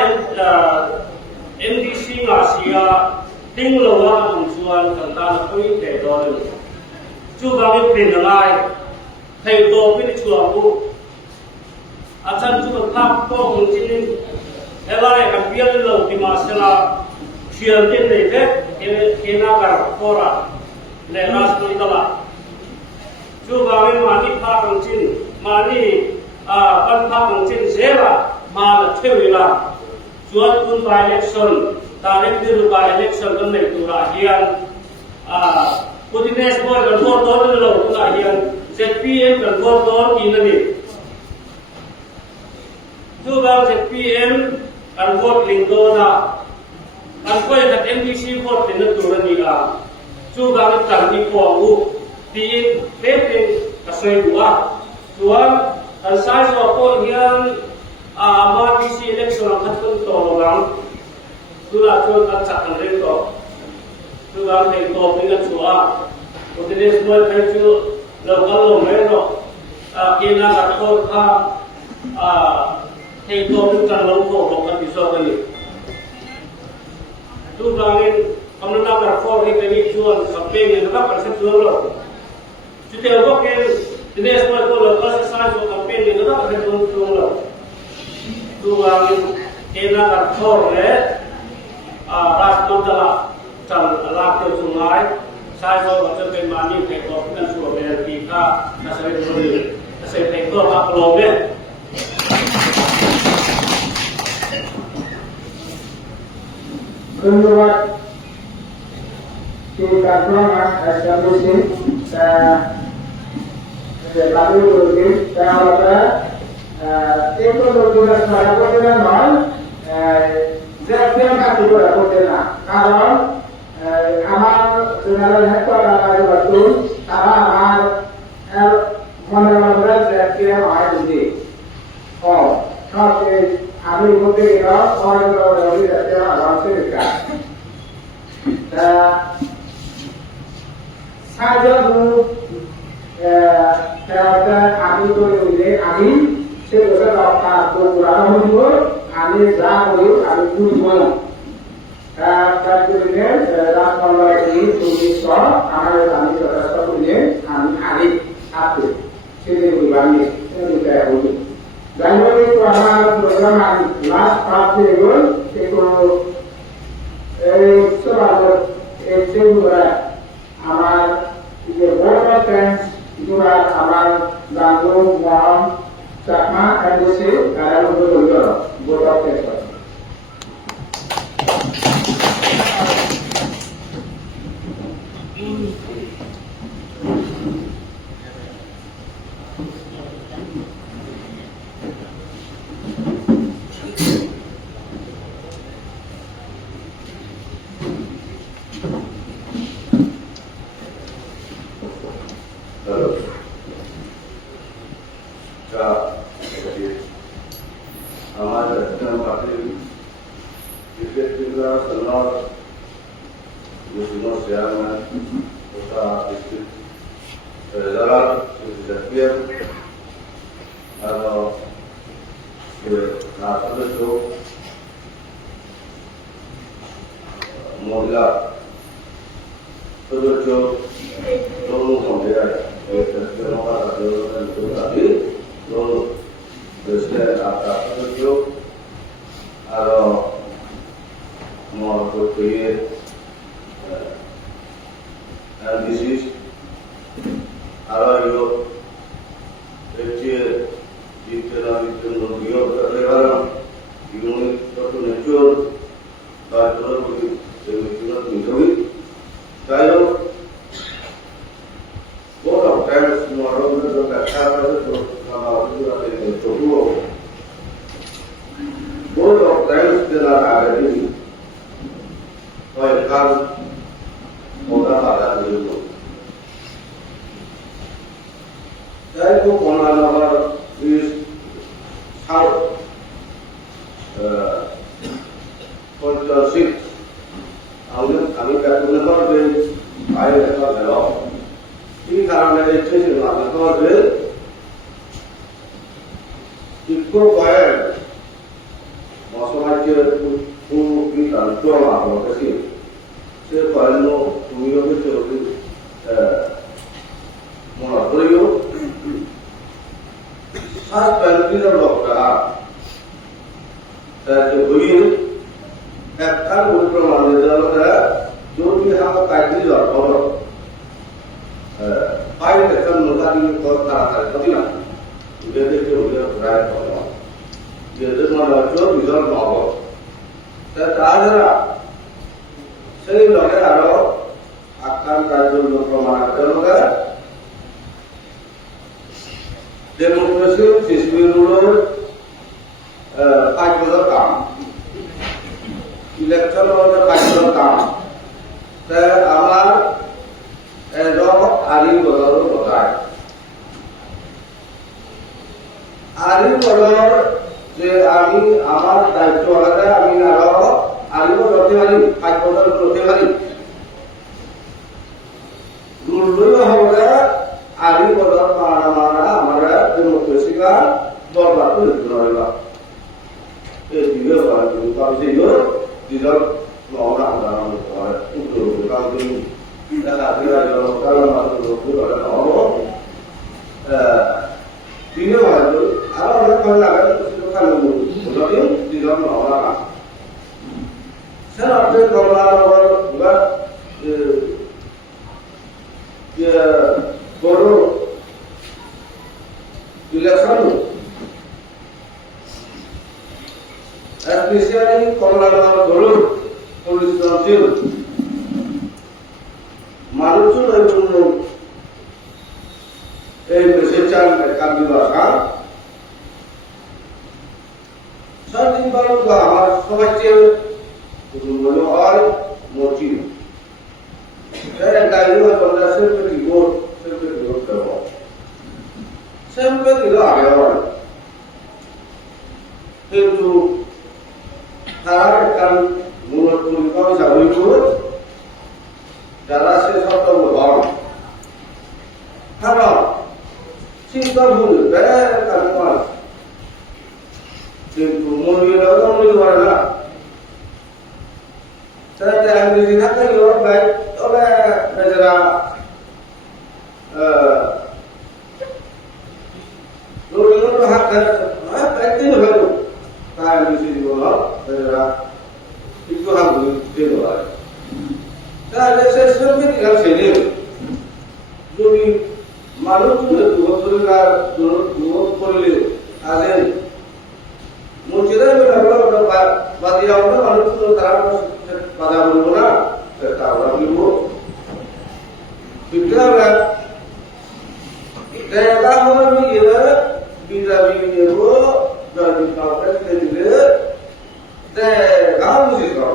NDC nga sia ting lo wa tung chuan kan ta na koi te do ni tu bangin pin lai thai to pin chuang bu achan chu ka ko hung chin elai kan pian lo ti ma sela chiam tin le ve kena gar kora le ras ni dala chu bangin mani pha kang chin mani pan pha kang chin zela ma la thewila chuan kun by election tarikh dir by election kan nei tura hian Putines boy kan vote don lo tura hian ZPM kan vote don in ni chu bang ZPM kan vote ling do na kan koi that NDC vote tin tura ni a chu bang tan ni ko u tin pepin ka soi dua chuan kan sai so ko hian ma DC election kan tun to lang tula chuan kan chak kan ren to tu bang nei to pin kan chua Putines boy kan chu lo kan lo me no kena ka ko kha thei to pin kan lo ko kan ti so kan ni tu bangin kamna ka ko ri kan ni chuan campaign ni ka par se tu lo chu te ko ke Putines boy ko lo ka sa so campaign ni ka par se tu lo tu bangin kena ka ko le ras mandala chan la ko sungai sai so ka chen mani thei to kan chu be pi ka na sai ro ni sai thei to ka lo be Kedua, kita pernah establishing lalu lagi kalau itu berbeda sama berbeda non, siapa yang akan berbeda kalau amal sebenarnya itu adalah betul, karena amal mana-mana siapa yang ada di, tapi আমি বলতে গেলাম অনেক রবি যাতে আরামসে দেখা সাজাবু তেরোটা আমি তো বলে আমি সে বছর আপনার পুরানো হইব আমি যা করি আমি বুঝব না তার জন্য রাজমন্ডলী চব্বিশ আমার আমি যথেষ্ট করলে আমি আনি থাকবে সেদিন আমি হইব Januari itu amal program last part itu selalu itu amal itu beberapa times itu amal langsung mohon sama NDC ada beberapa times. আমি বেতনের মধ্যে বাইরে একটা বের কি কারণে ইচ্ছে ছিল আমি তোমাদের ইকো কয়েন মশলাকে কি তান্ত্র আমার কাছে সে কয়েন তুমিও কিছু মনে করিও সাত প্যান্টিনের লোকটা যে হইয়ে একটা প্রমাণের জন্য যদি আমরা কাজে যাওয়ার পর বাইরে একটা নৌকাটি তাড়াতাড়ি করি না যেদেরকে ওদের প্রায় করা যেদের মনে হচ্ছে বিজয় নব তাছাড়া সেই লোকের আরো আখ্যান কার্যের প্রমাণের জন্য ডেমোক্রেসি সিস্টেমগুলোর 5 বছর কাম ইলেকশন হচ্ছে 5 বছর কাম আমার আরি বদল বোঝায় আরি বদল যে আমি আমার দায়িত্ব আলাদা আমি আরো আরি করতে পারি 5 বছর করতে পারি দুর্লভ হবে আরি বদল মারা আমরা ডেমোক্রেসি का বরবাদ করে দিলাম এই দিকে বাড়ি কাজে গিয়ে দিদার লওয়া আমরা আমরা উত্তর কাজে এটা আদিরা কারণ আমাদের লোকগুলো হলো দিনে বাড়ি আর অনেক ভালো লাগে সেটা বলি দিদার লওয়া স্যার আপনি করলার বা বড় election especially Kolkata Guru Police Council Maruchu Rajunu এই মেসেজার কান্দি ভাষা সারাদিন ভালো আমার সবাই চেয়ে বলে হয় মোটিভ এর গাইড আমরা সেলফি রিপোর্ট করব সেলফি দিলো আগে হয় কিন্তু তার কারণ মূলত পরিকল্পনা যাবই যারা সে সত্য ভাব কারণ চিন্তা ভুল কারণ কিন্তু মন্দির করে না তাই আমি যদি থাকি ভাই তবে যারা হাত একদিন হলো তাই আমি যদি বলো একটু হাত দিল তাহলে সে সঙ্গে ছেলে যদি মানুষ দুঃখ করলে তাদের মসজিদের বাদিয়া মানুষ তারা বাধা বলবো না সেটা আমরা বলবো ঠিক আছে দেখা হলো বিদাবি নেব যদি কাউকে দিলে গাঁও বুঝি কর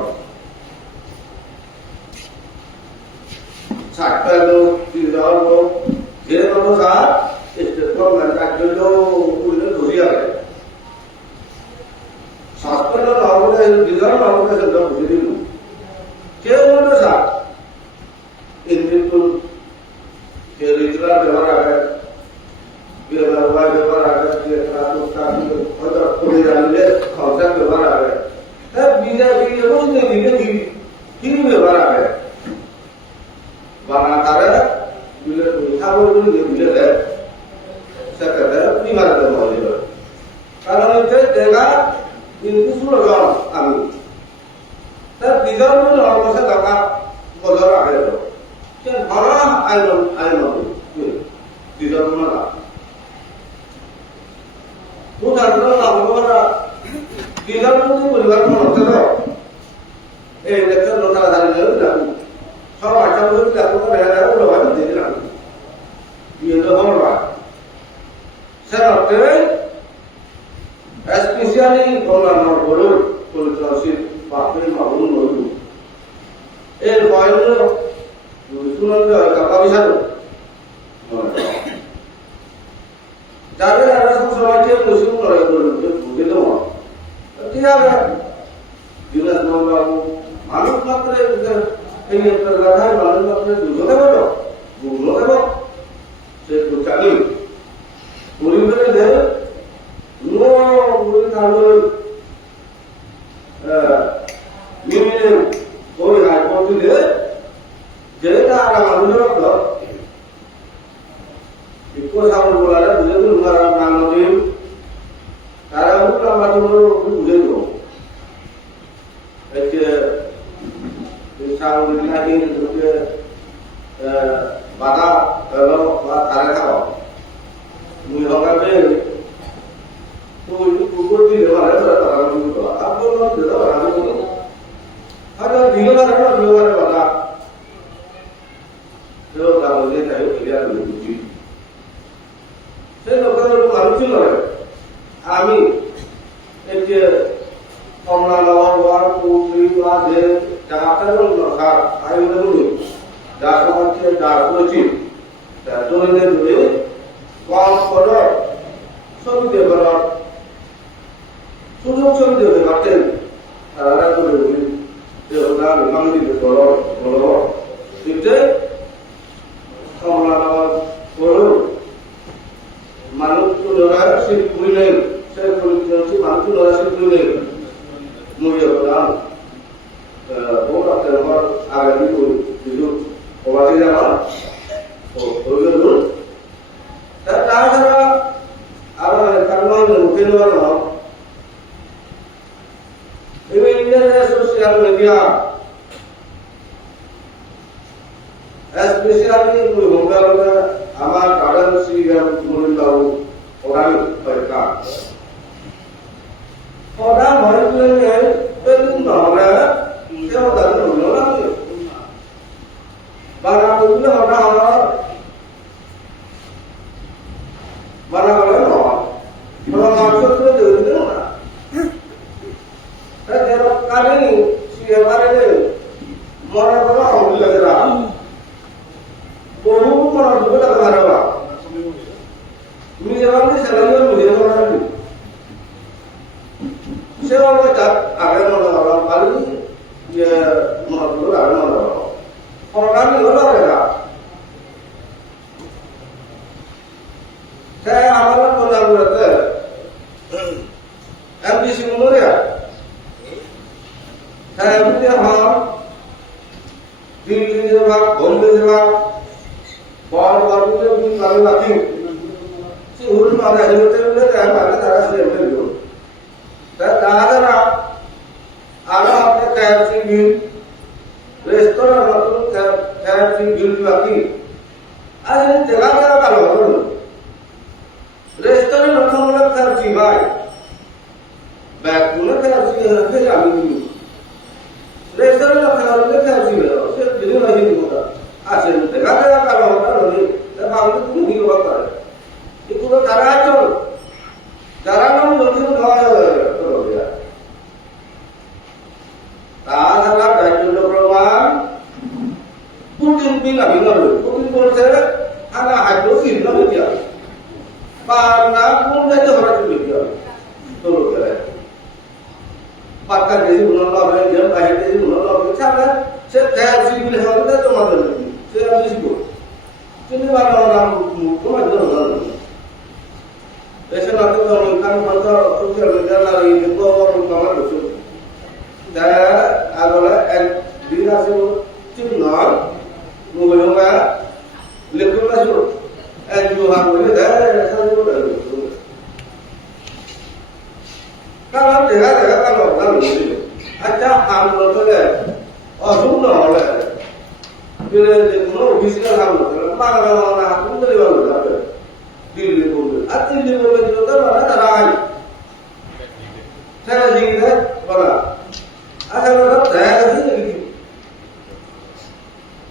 সাতটা লোক তিনজন লোক যে মানুষ আর স্টেটমেন্ট একজন ধরি আছে সাতটা আমাদের বিধান আমাদের সেটা বুঝে দিল কেউ মনে সাত ইন্দিপুর কে রিজলার ব্যবহার আগে ব্যবহার আগে হয়তো করে জানলে খরচা ব্যবহার আগে বিজেপি এবং কি ব্যবহার আগে বানা তারা বিলে খাবার বিলে দেয় সেটাতে বিমানতে মনে হয় কারণ হচ্ছে দেখা কিন্তু সুরজন আমি তার বিজয় অবস্থা টাকা বদল আগে ঘর আইন বিজয় না পরিবার মনে এই ইলেকশন লোক দাঁড়িয়ে সব আশা করি দিলাম স্যার অর্থে স্পেশালি কল্যাণ গরুর পরিচয় বাপের মাগুন নদী এর বয়স শুনন্দ টাকা পয়সা যাদের আমরা সব সবাইকে মুসলিম লড়াই করুন বুঝে দেবো ঠিক আছে দিনাজ বাবু মানুষ মাত্র এই একটা কথায় মানুষ আপনার দুজন গেল গুলো গেল সে তো চাকরি পরিবারে যে নো বলে তাহলে মিমিনে ওই হাইকোর্টে যে যেটা আর মানুষের তো ইকো সাউন্ড বলারে বুঝে দিন নাম দিন তারা উঠলো আমাদের বুঝে দিল এই যে সাউন্ড লাগে যে বাধা হলো বা তারা খাও মুই হকাবে তুই কুকুর দিলে মানে তারা মুই তো আপন দিল আমি বলি আরে দিল না বাধা जो दावले तायो क्लियर बुझी সেই লোকের মানুষ ছিল আমি এই যে কমলা লবণ ওয়ার পুরি বা যে জায়গাটা দরকার আইলে বলি যা সমাজে যা করেছি তা দৈনে দূরে কম করে সবই দেবার সুযোগ সবই দেবে পারতেন তারা করে বলি যে ওরা বিমান দিতে বড় বড় ঠিক কমলা লবণ করো মানুষ তো লড়া সে পুরি নেই সে পরিচয় মানুষ লড়া সে পুরি নেই মুড়িয়ে বললাম বহুত আপনার আমার আগামী কিছু প্রবাসী যাওয়া ও প্রয়োজন তাছাড়া আরো কারণ মুখে নেওয়ার নাম এবার internet social media specially mobile আমার কারণ শ্রীরাম মুরুদাও ওরাই পরকা ওরা মরলে এদিন ধরে কেউ দাঁড় হলো না বারা বললে ওরা বারা বলে না ওরা মাংস তো দেবে না তাদের কারণে শ্রীরামারে মনে করো আমল লাগরা বহু মানুষ বলে মারবা তুমি যেমন সেলাইও মুঝে বলা না সেও যা আগে মনে করা ভালো যে মহাপুর আগে মনে করা সরকার হলো না সে আমাদের প্রধান করতে এমপিসি মনোরিয়া হ্যাঁ এমপি হ্যাঁ দিল্লি যাওয়া বোম্বে যাওয়া বড় বড় যে কালে বাকি সে উড় মারা হতে হলে তারা সে এমপি হলো তারা আরো আপনার ক্যাপসি বিল রেস্তোরাঁ নতুন ক্যাপসি বিল বাকি আর জায়গা জায়গা কালো হলো রেস্তোরাঁ নতুন ক্যাপসি ভাই ব্যাকুলে ক্যাপসি হতে আমি রেস্তোরাঁ ক্যাপসি হলো সে দিনে নাই দিবা আছে জায়গা জায়গা কালো হলো তা বাংলা তুমি কি করতে এগুলো তারা চল যারা নাম নতুন হয় তাছাড়া দায়িত্ব প্রমাণ পুটিন বিনা বিনা পুটিন বলছে আনা হাইড্রোসিন না মিডিয়া বা না কোন দায়িত্ব হরা মিডিয়া তো লোকেরা পাকা দেশে উন্নত হবে যে বাইরে দেশে উন্নত হবে ছাড়া সে দেশ সিভিল হবে তোমাদের সে আমি শিখব কিন্তু বাবা নাম তোমার জন্য দেশে নাতে তো কারণ বন্ধ সোশ্যাল মিডিয়া না এই তো আমার বসে दा आगोला एक दिन आसे चिप नॉर मुगलोंगा लेकोला जो एक जो हां बोले दा ऐसा जो कारण देखा कालो ना बोले अच्छा हम लोग तो है और तुम ना बोले फिर देखो ऑफिशियल हम लोग मांगा ना तुम तो ले बोलो दिल्ली बोले दिल्ली बोले जो तो ना राय सारा जी है बोला अच्छा लोग तय कर दी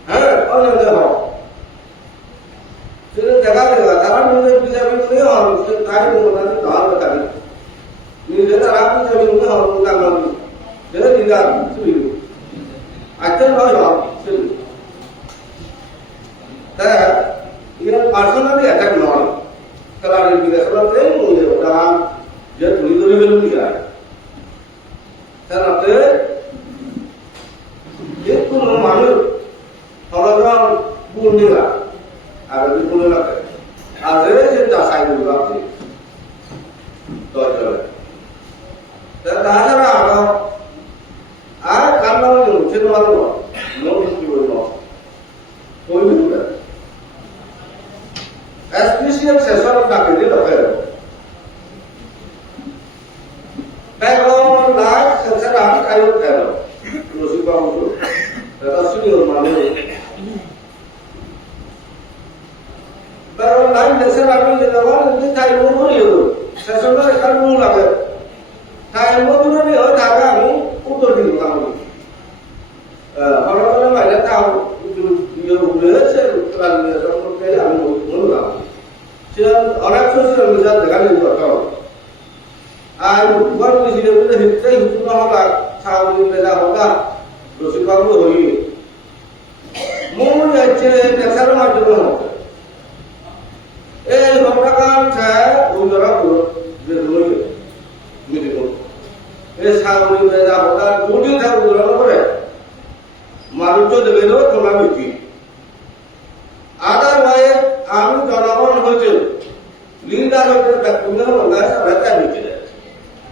है और ये देखो फिर जगह देगा कारण मुझे पीछे भी नहीं और उसके कार्य को बता दी कहाँ बता दी मुझे तो आप पीछे भी नहीं और उनका नाम ये दिला सुनी अच्छा ना यार सुनी तय ये पर्सनली अटैक नॉन कलारी भी ऐसा तो मुझे बता ये थोड़ी दूरी में नहीं आ सर अपने পুণ্যিলা আর যদি পুণ্যিলাকে আর যে চাষাই লাগছে দরকার তাছাড়া আরো আর কান্না উঠে নেওয়ার কি বলবো কইবে SPCM session ডাকে দিল background live sensor ang kayo pero lusi pa mo pero sino mali pero live sensor ang ginawa hindi tayo mo yun session na kan mo lagi tayo mo doon ni hoy taga mo uto din kamo orang orang ada tahu dia udah terlalu sama kayak amo mo lah sila orang sosial media dengan itu tahu আর উপর মিছিলে বলে হিতে হিতুন হলা সাউনি বেলা হলা রসিকাবু হই মূল হচ্ছে পেশার মাধ্যমে হবে এই ঘটনাকান ছে উন্দরা পুরো যে দুই মিলিত এই সাউনি বেলা হলা দুটি থাক উন্দরা করে মানুষ দেবে না তোমার মিটি আদারওয়াইজ আমি জনগণ হচ্ছে লিডার হচ্ছে ব্যক্তিগত বন্ধা সাথে মিটি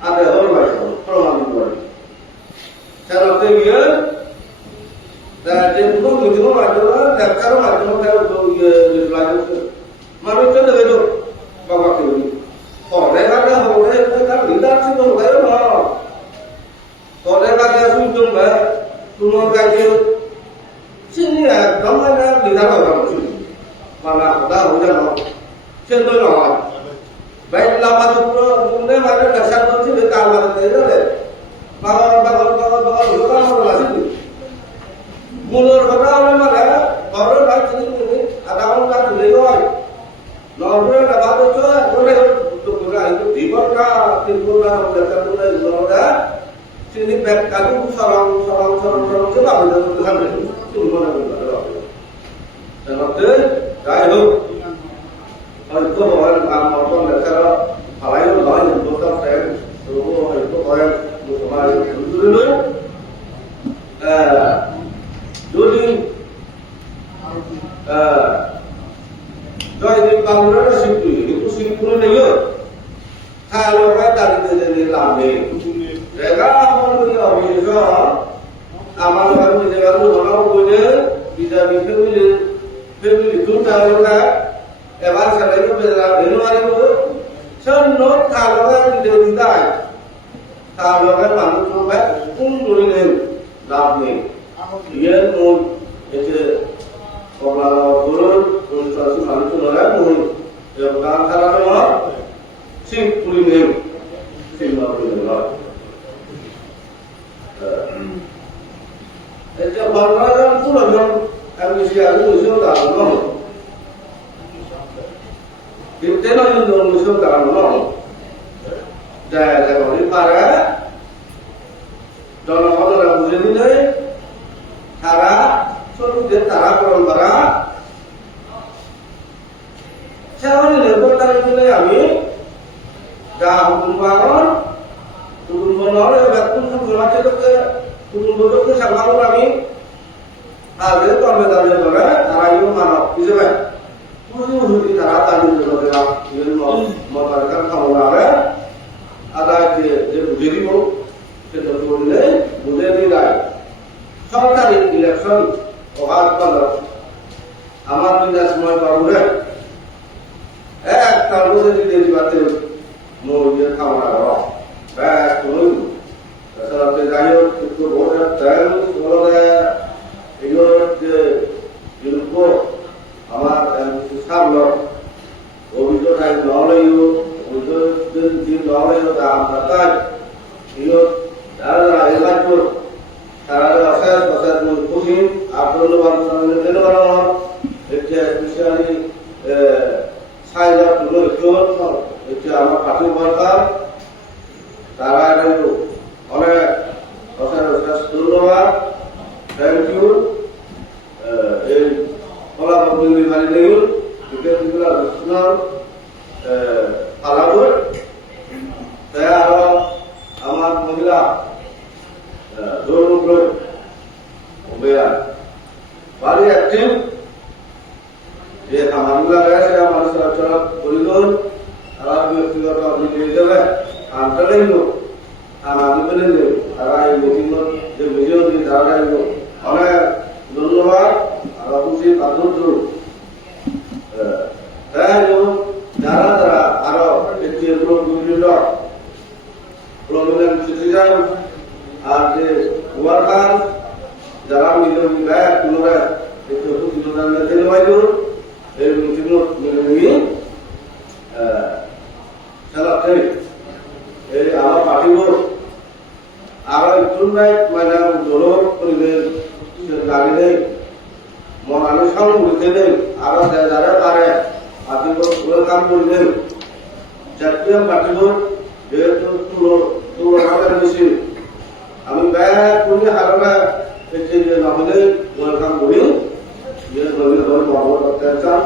ada hormat perlawanan luar. Cara dia dan dia pun mencoba macam dan cara macam cara dia lagi. Manusia dah betul bawa ke ini. Orang ada orang kan lihat sih tu orang mana. Orang ada sujud ber, turun kaji. Sini ya, kamu ada lihat orang tu. Mana ada orang Contoh lawan. Baik lawan tu mungkin ada dasar tu sih kalau ada itu deh. Bawa bukan orang masih. Mulur orang mana? Orang lagi ni ada orang tak boleh kau. Lawan ada baru tu, boleh tu bukan itu dibuka, timbullah dasar tu dah ada. Sini baik kalau sarang tu tak boleh tu kan itu mana boleh. Dan waktu dah itu orang orang dasar halayan lain bukan saya semua itu orang musuh dulu jadi jadi bangunan itu simpul ni yo kalau kita dari lama mereka orang yang bisa amal baru jaga orang punya bisa family itu tahu lah এবার সেটাকে delivery করবো সন্ন থাকবে যদি দেয় তাহলে মানুষ হবে কোন ধরে নেই লাভ নেই ইয়ের মূল এতে কমলা করুন চাষি মানুষ নয় মূল গান খারাপ হয় সিট পুরি নেই সিনেমা পুরি নয় এটা বাংলা গান পুরো আমি সে আগে বুঝেও দাঁড়ানো Kita nak hidup musuh dalam orang. Jadi kalau ni para, dalam orang musuh ni, cara, suatu dia cara orang para. Siapa ni lepas dari ni kami, dah hukum bangun, betul hukum macam tu ke, hukum betul ke sama kami. Ada tu kami dah lepas, cara itu mana, bisa tak? Mungkin cara tadi juga dia mengatakan kalau ada dia berdiri mau kita boleh tidak. Kalau tadi election orang kalau amat tidak semua baru deh. Kalau dia dibatil mau dia kawan orang. Turun. Kalau dia jauh itu boleh dan boleh ikut ilmu আমার সামনে অভিযোগ I নলেও অভিযোগ যে নলেও দাম তাই ইও দাদা এলাকার সারা আসার কথা খুশি আপনাদের বান্ধবদের দেনবানো এটা স্পেশালি সাইজা পুরো জোর এটা আমার পার্টি ওয়ার্কার তারা অনেক কথা ধন্যবাদ থ্যাংক ইউ এই Kalau pemilih hari ini, kita juga nasional Palabur. Saya amat mengira dulu belum, kemudian paling aktif আমাগুলা গেছে আমার চলাচল পরিগণ আর ব্যক্তিগত আপনি দিয়ে দেবে আনটাই লোক আর আমি বলে দেব আর এই মিটিং যে ভিডিও দিয়ে তারা অনেক ধন্যবাদ আর খুশি পাথর তাই যারা যারা আরো একটি বিভিন্ন প্রমিনেন্ট সিটিজেন আর যে ওয়ার্কার যারা মিলে ব্যাগ পুনরায় একটু যোগদান দিতে পারল এই মিটিং মিলে নিয়ে চালাতে এই আমার পার্টি আর একটু নাই মানে দলক পরিবেশ লাগে নেই মন আনুষ্ঠান করতে নেই আরো যারা পারে পার্টি কাম করলে জাতীয় পার্টি যেহেতু তুলনার বেশি আমি ব্যাগ করি হারাবে নহলে ওয়েলকাম করি যে নবীন করতে চান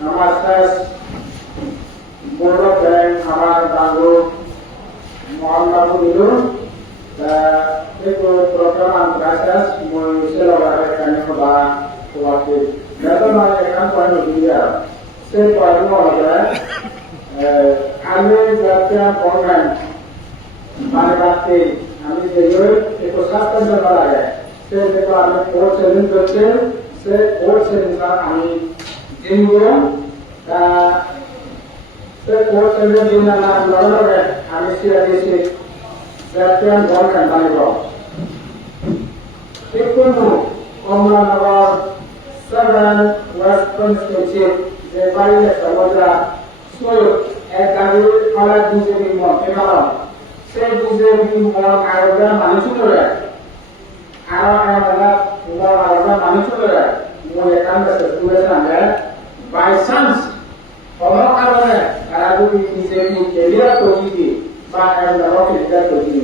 Namaskar, Board of Bank, Hamar Bango, Mohammed Abdul, itu program antraksas muncul oleh kami pada waktu. Dalam mereka pada dia, separuh orang, kami jadikan kongan, marikati, kami jadi ekosistem terbaik. Sekarang port selling betul, port selling kami India, port selling di mana luar kami siapa Jatian Kongan Bango. Ikunu Komlanawar 7 West Constituency যে বাইরে সমাজরা সুর এক গাড়ি কলা BJP মত এবার সেই BJP মত আয়োজন মানুষ করে আরো আমরা মত আয়োজন মানুষ করে মই একান্ত স্কুলে সামনে বাই চান্স কোনো কারণে তারা যদি বিজেপি কেলিয়ার করি বা এমন কেলিয়ার করি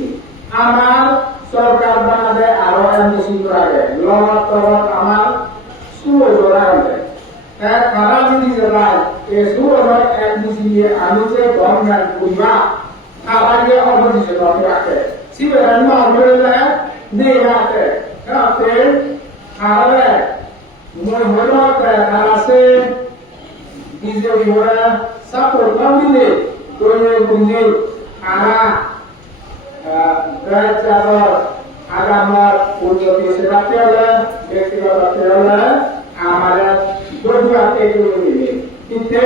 আমার সরকার বানাবে আরো এমনি করে লড়ত আমার সুর জোড়াবে তারা যদি জোড়ায় এই সুর এমনি আমি যে গভর্নমেন্ট বুঝবা তারা যে অপোজিশন রাখে সিবেন মামলা নেই রাখে রাখে তাহলে মনে হলো তারা সে বিজেপি ওরা সাপোর্ট না দিলে করে বুঝে তারা আগামার উন্নতি সেবাতে হলে ব্যক্তিগত হলে আমাদের দরজাতে এগিয়ে কিন্তু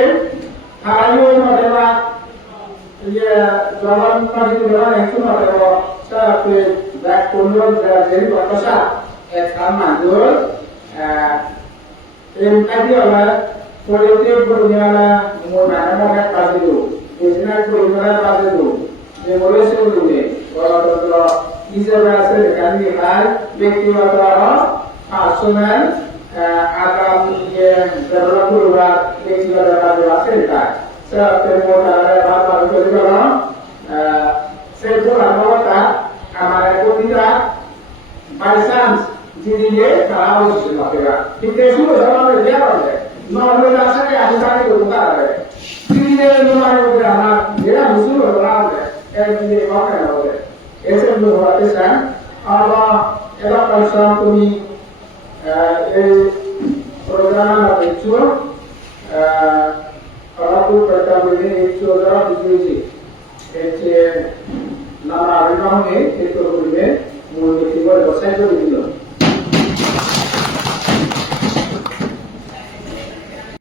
তারাও মধ্যে যে জবান কাজে জবান একটু মধ্যে সাথে ব্যাক করলো যে কথা এক কাম মানলো এই কাজে হলে পরিতে পরিমাণে মোনা মোনা কাজে দো বিজনেস পরিমাণে কাজে দো যে বলেছে বলতে গণতন্ত্র হিসেবে আছে গান্ধী হার ব্যক্তিগত পার্সোনাল আগামী ডেভেলপ করবার ব্যক্তিগত কাজে আছে এটা সেটা মোটারে বারবার করে গেল সেই পুরানোটা আমার প্রতিটা বাই চান্স জিনিয়ে তারা অবশ্যই মাপেরা কিন্তু শুরু ধরনের দেওয়া হবে নহলে আসলে আমি তাকে করতে পারবে জিনিয়ে তোমার উপরে আমার যেটা শুরু ধরা হবে একদিকে হবে না হবে এসে হতে চান আবার এবার পয়সা তুমি এই প্রোগ্রাম দেখছো aku pertama ini saudara berdiri, itu nama orang ini itu boleh mungkin tiba-tiba saya tu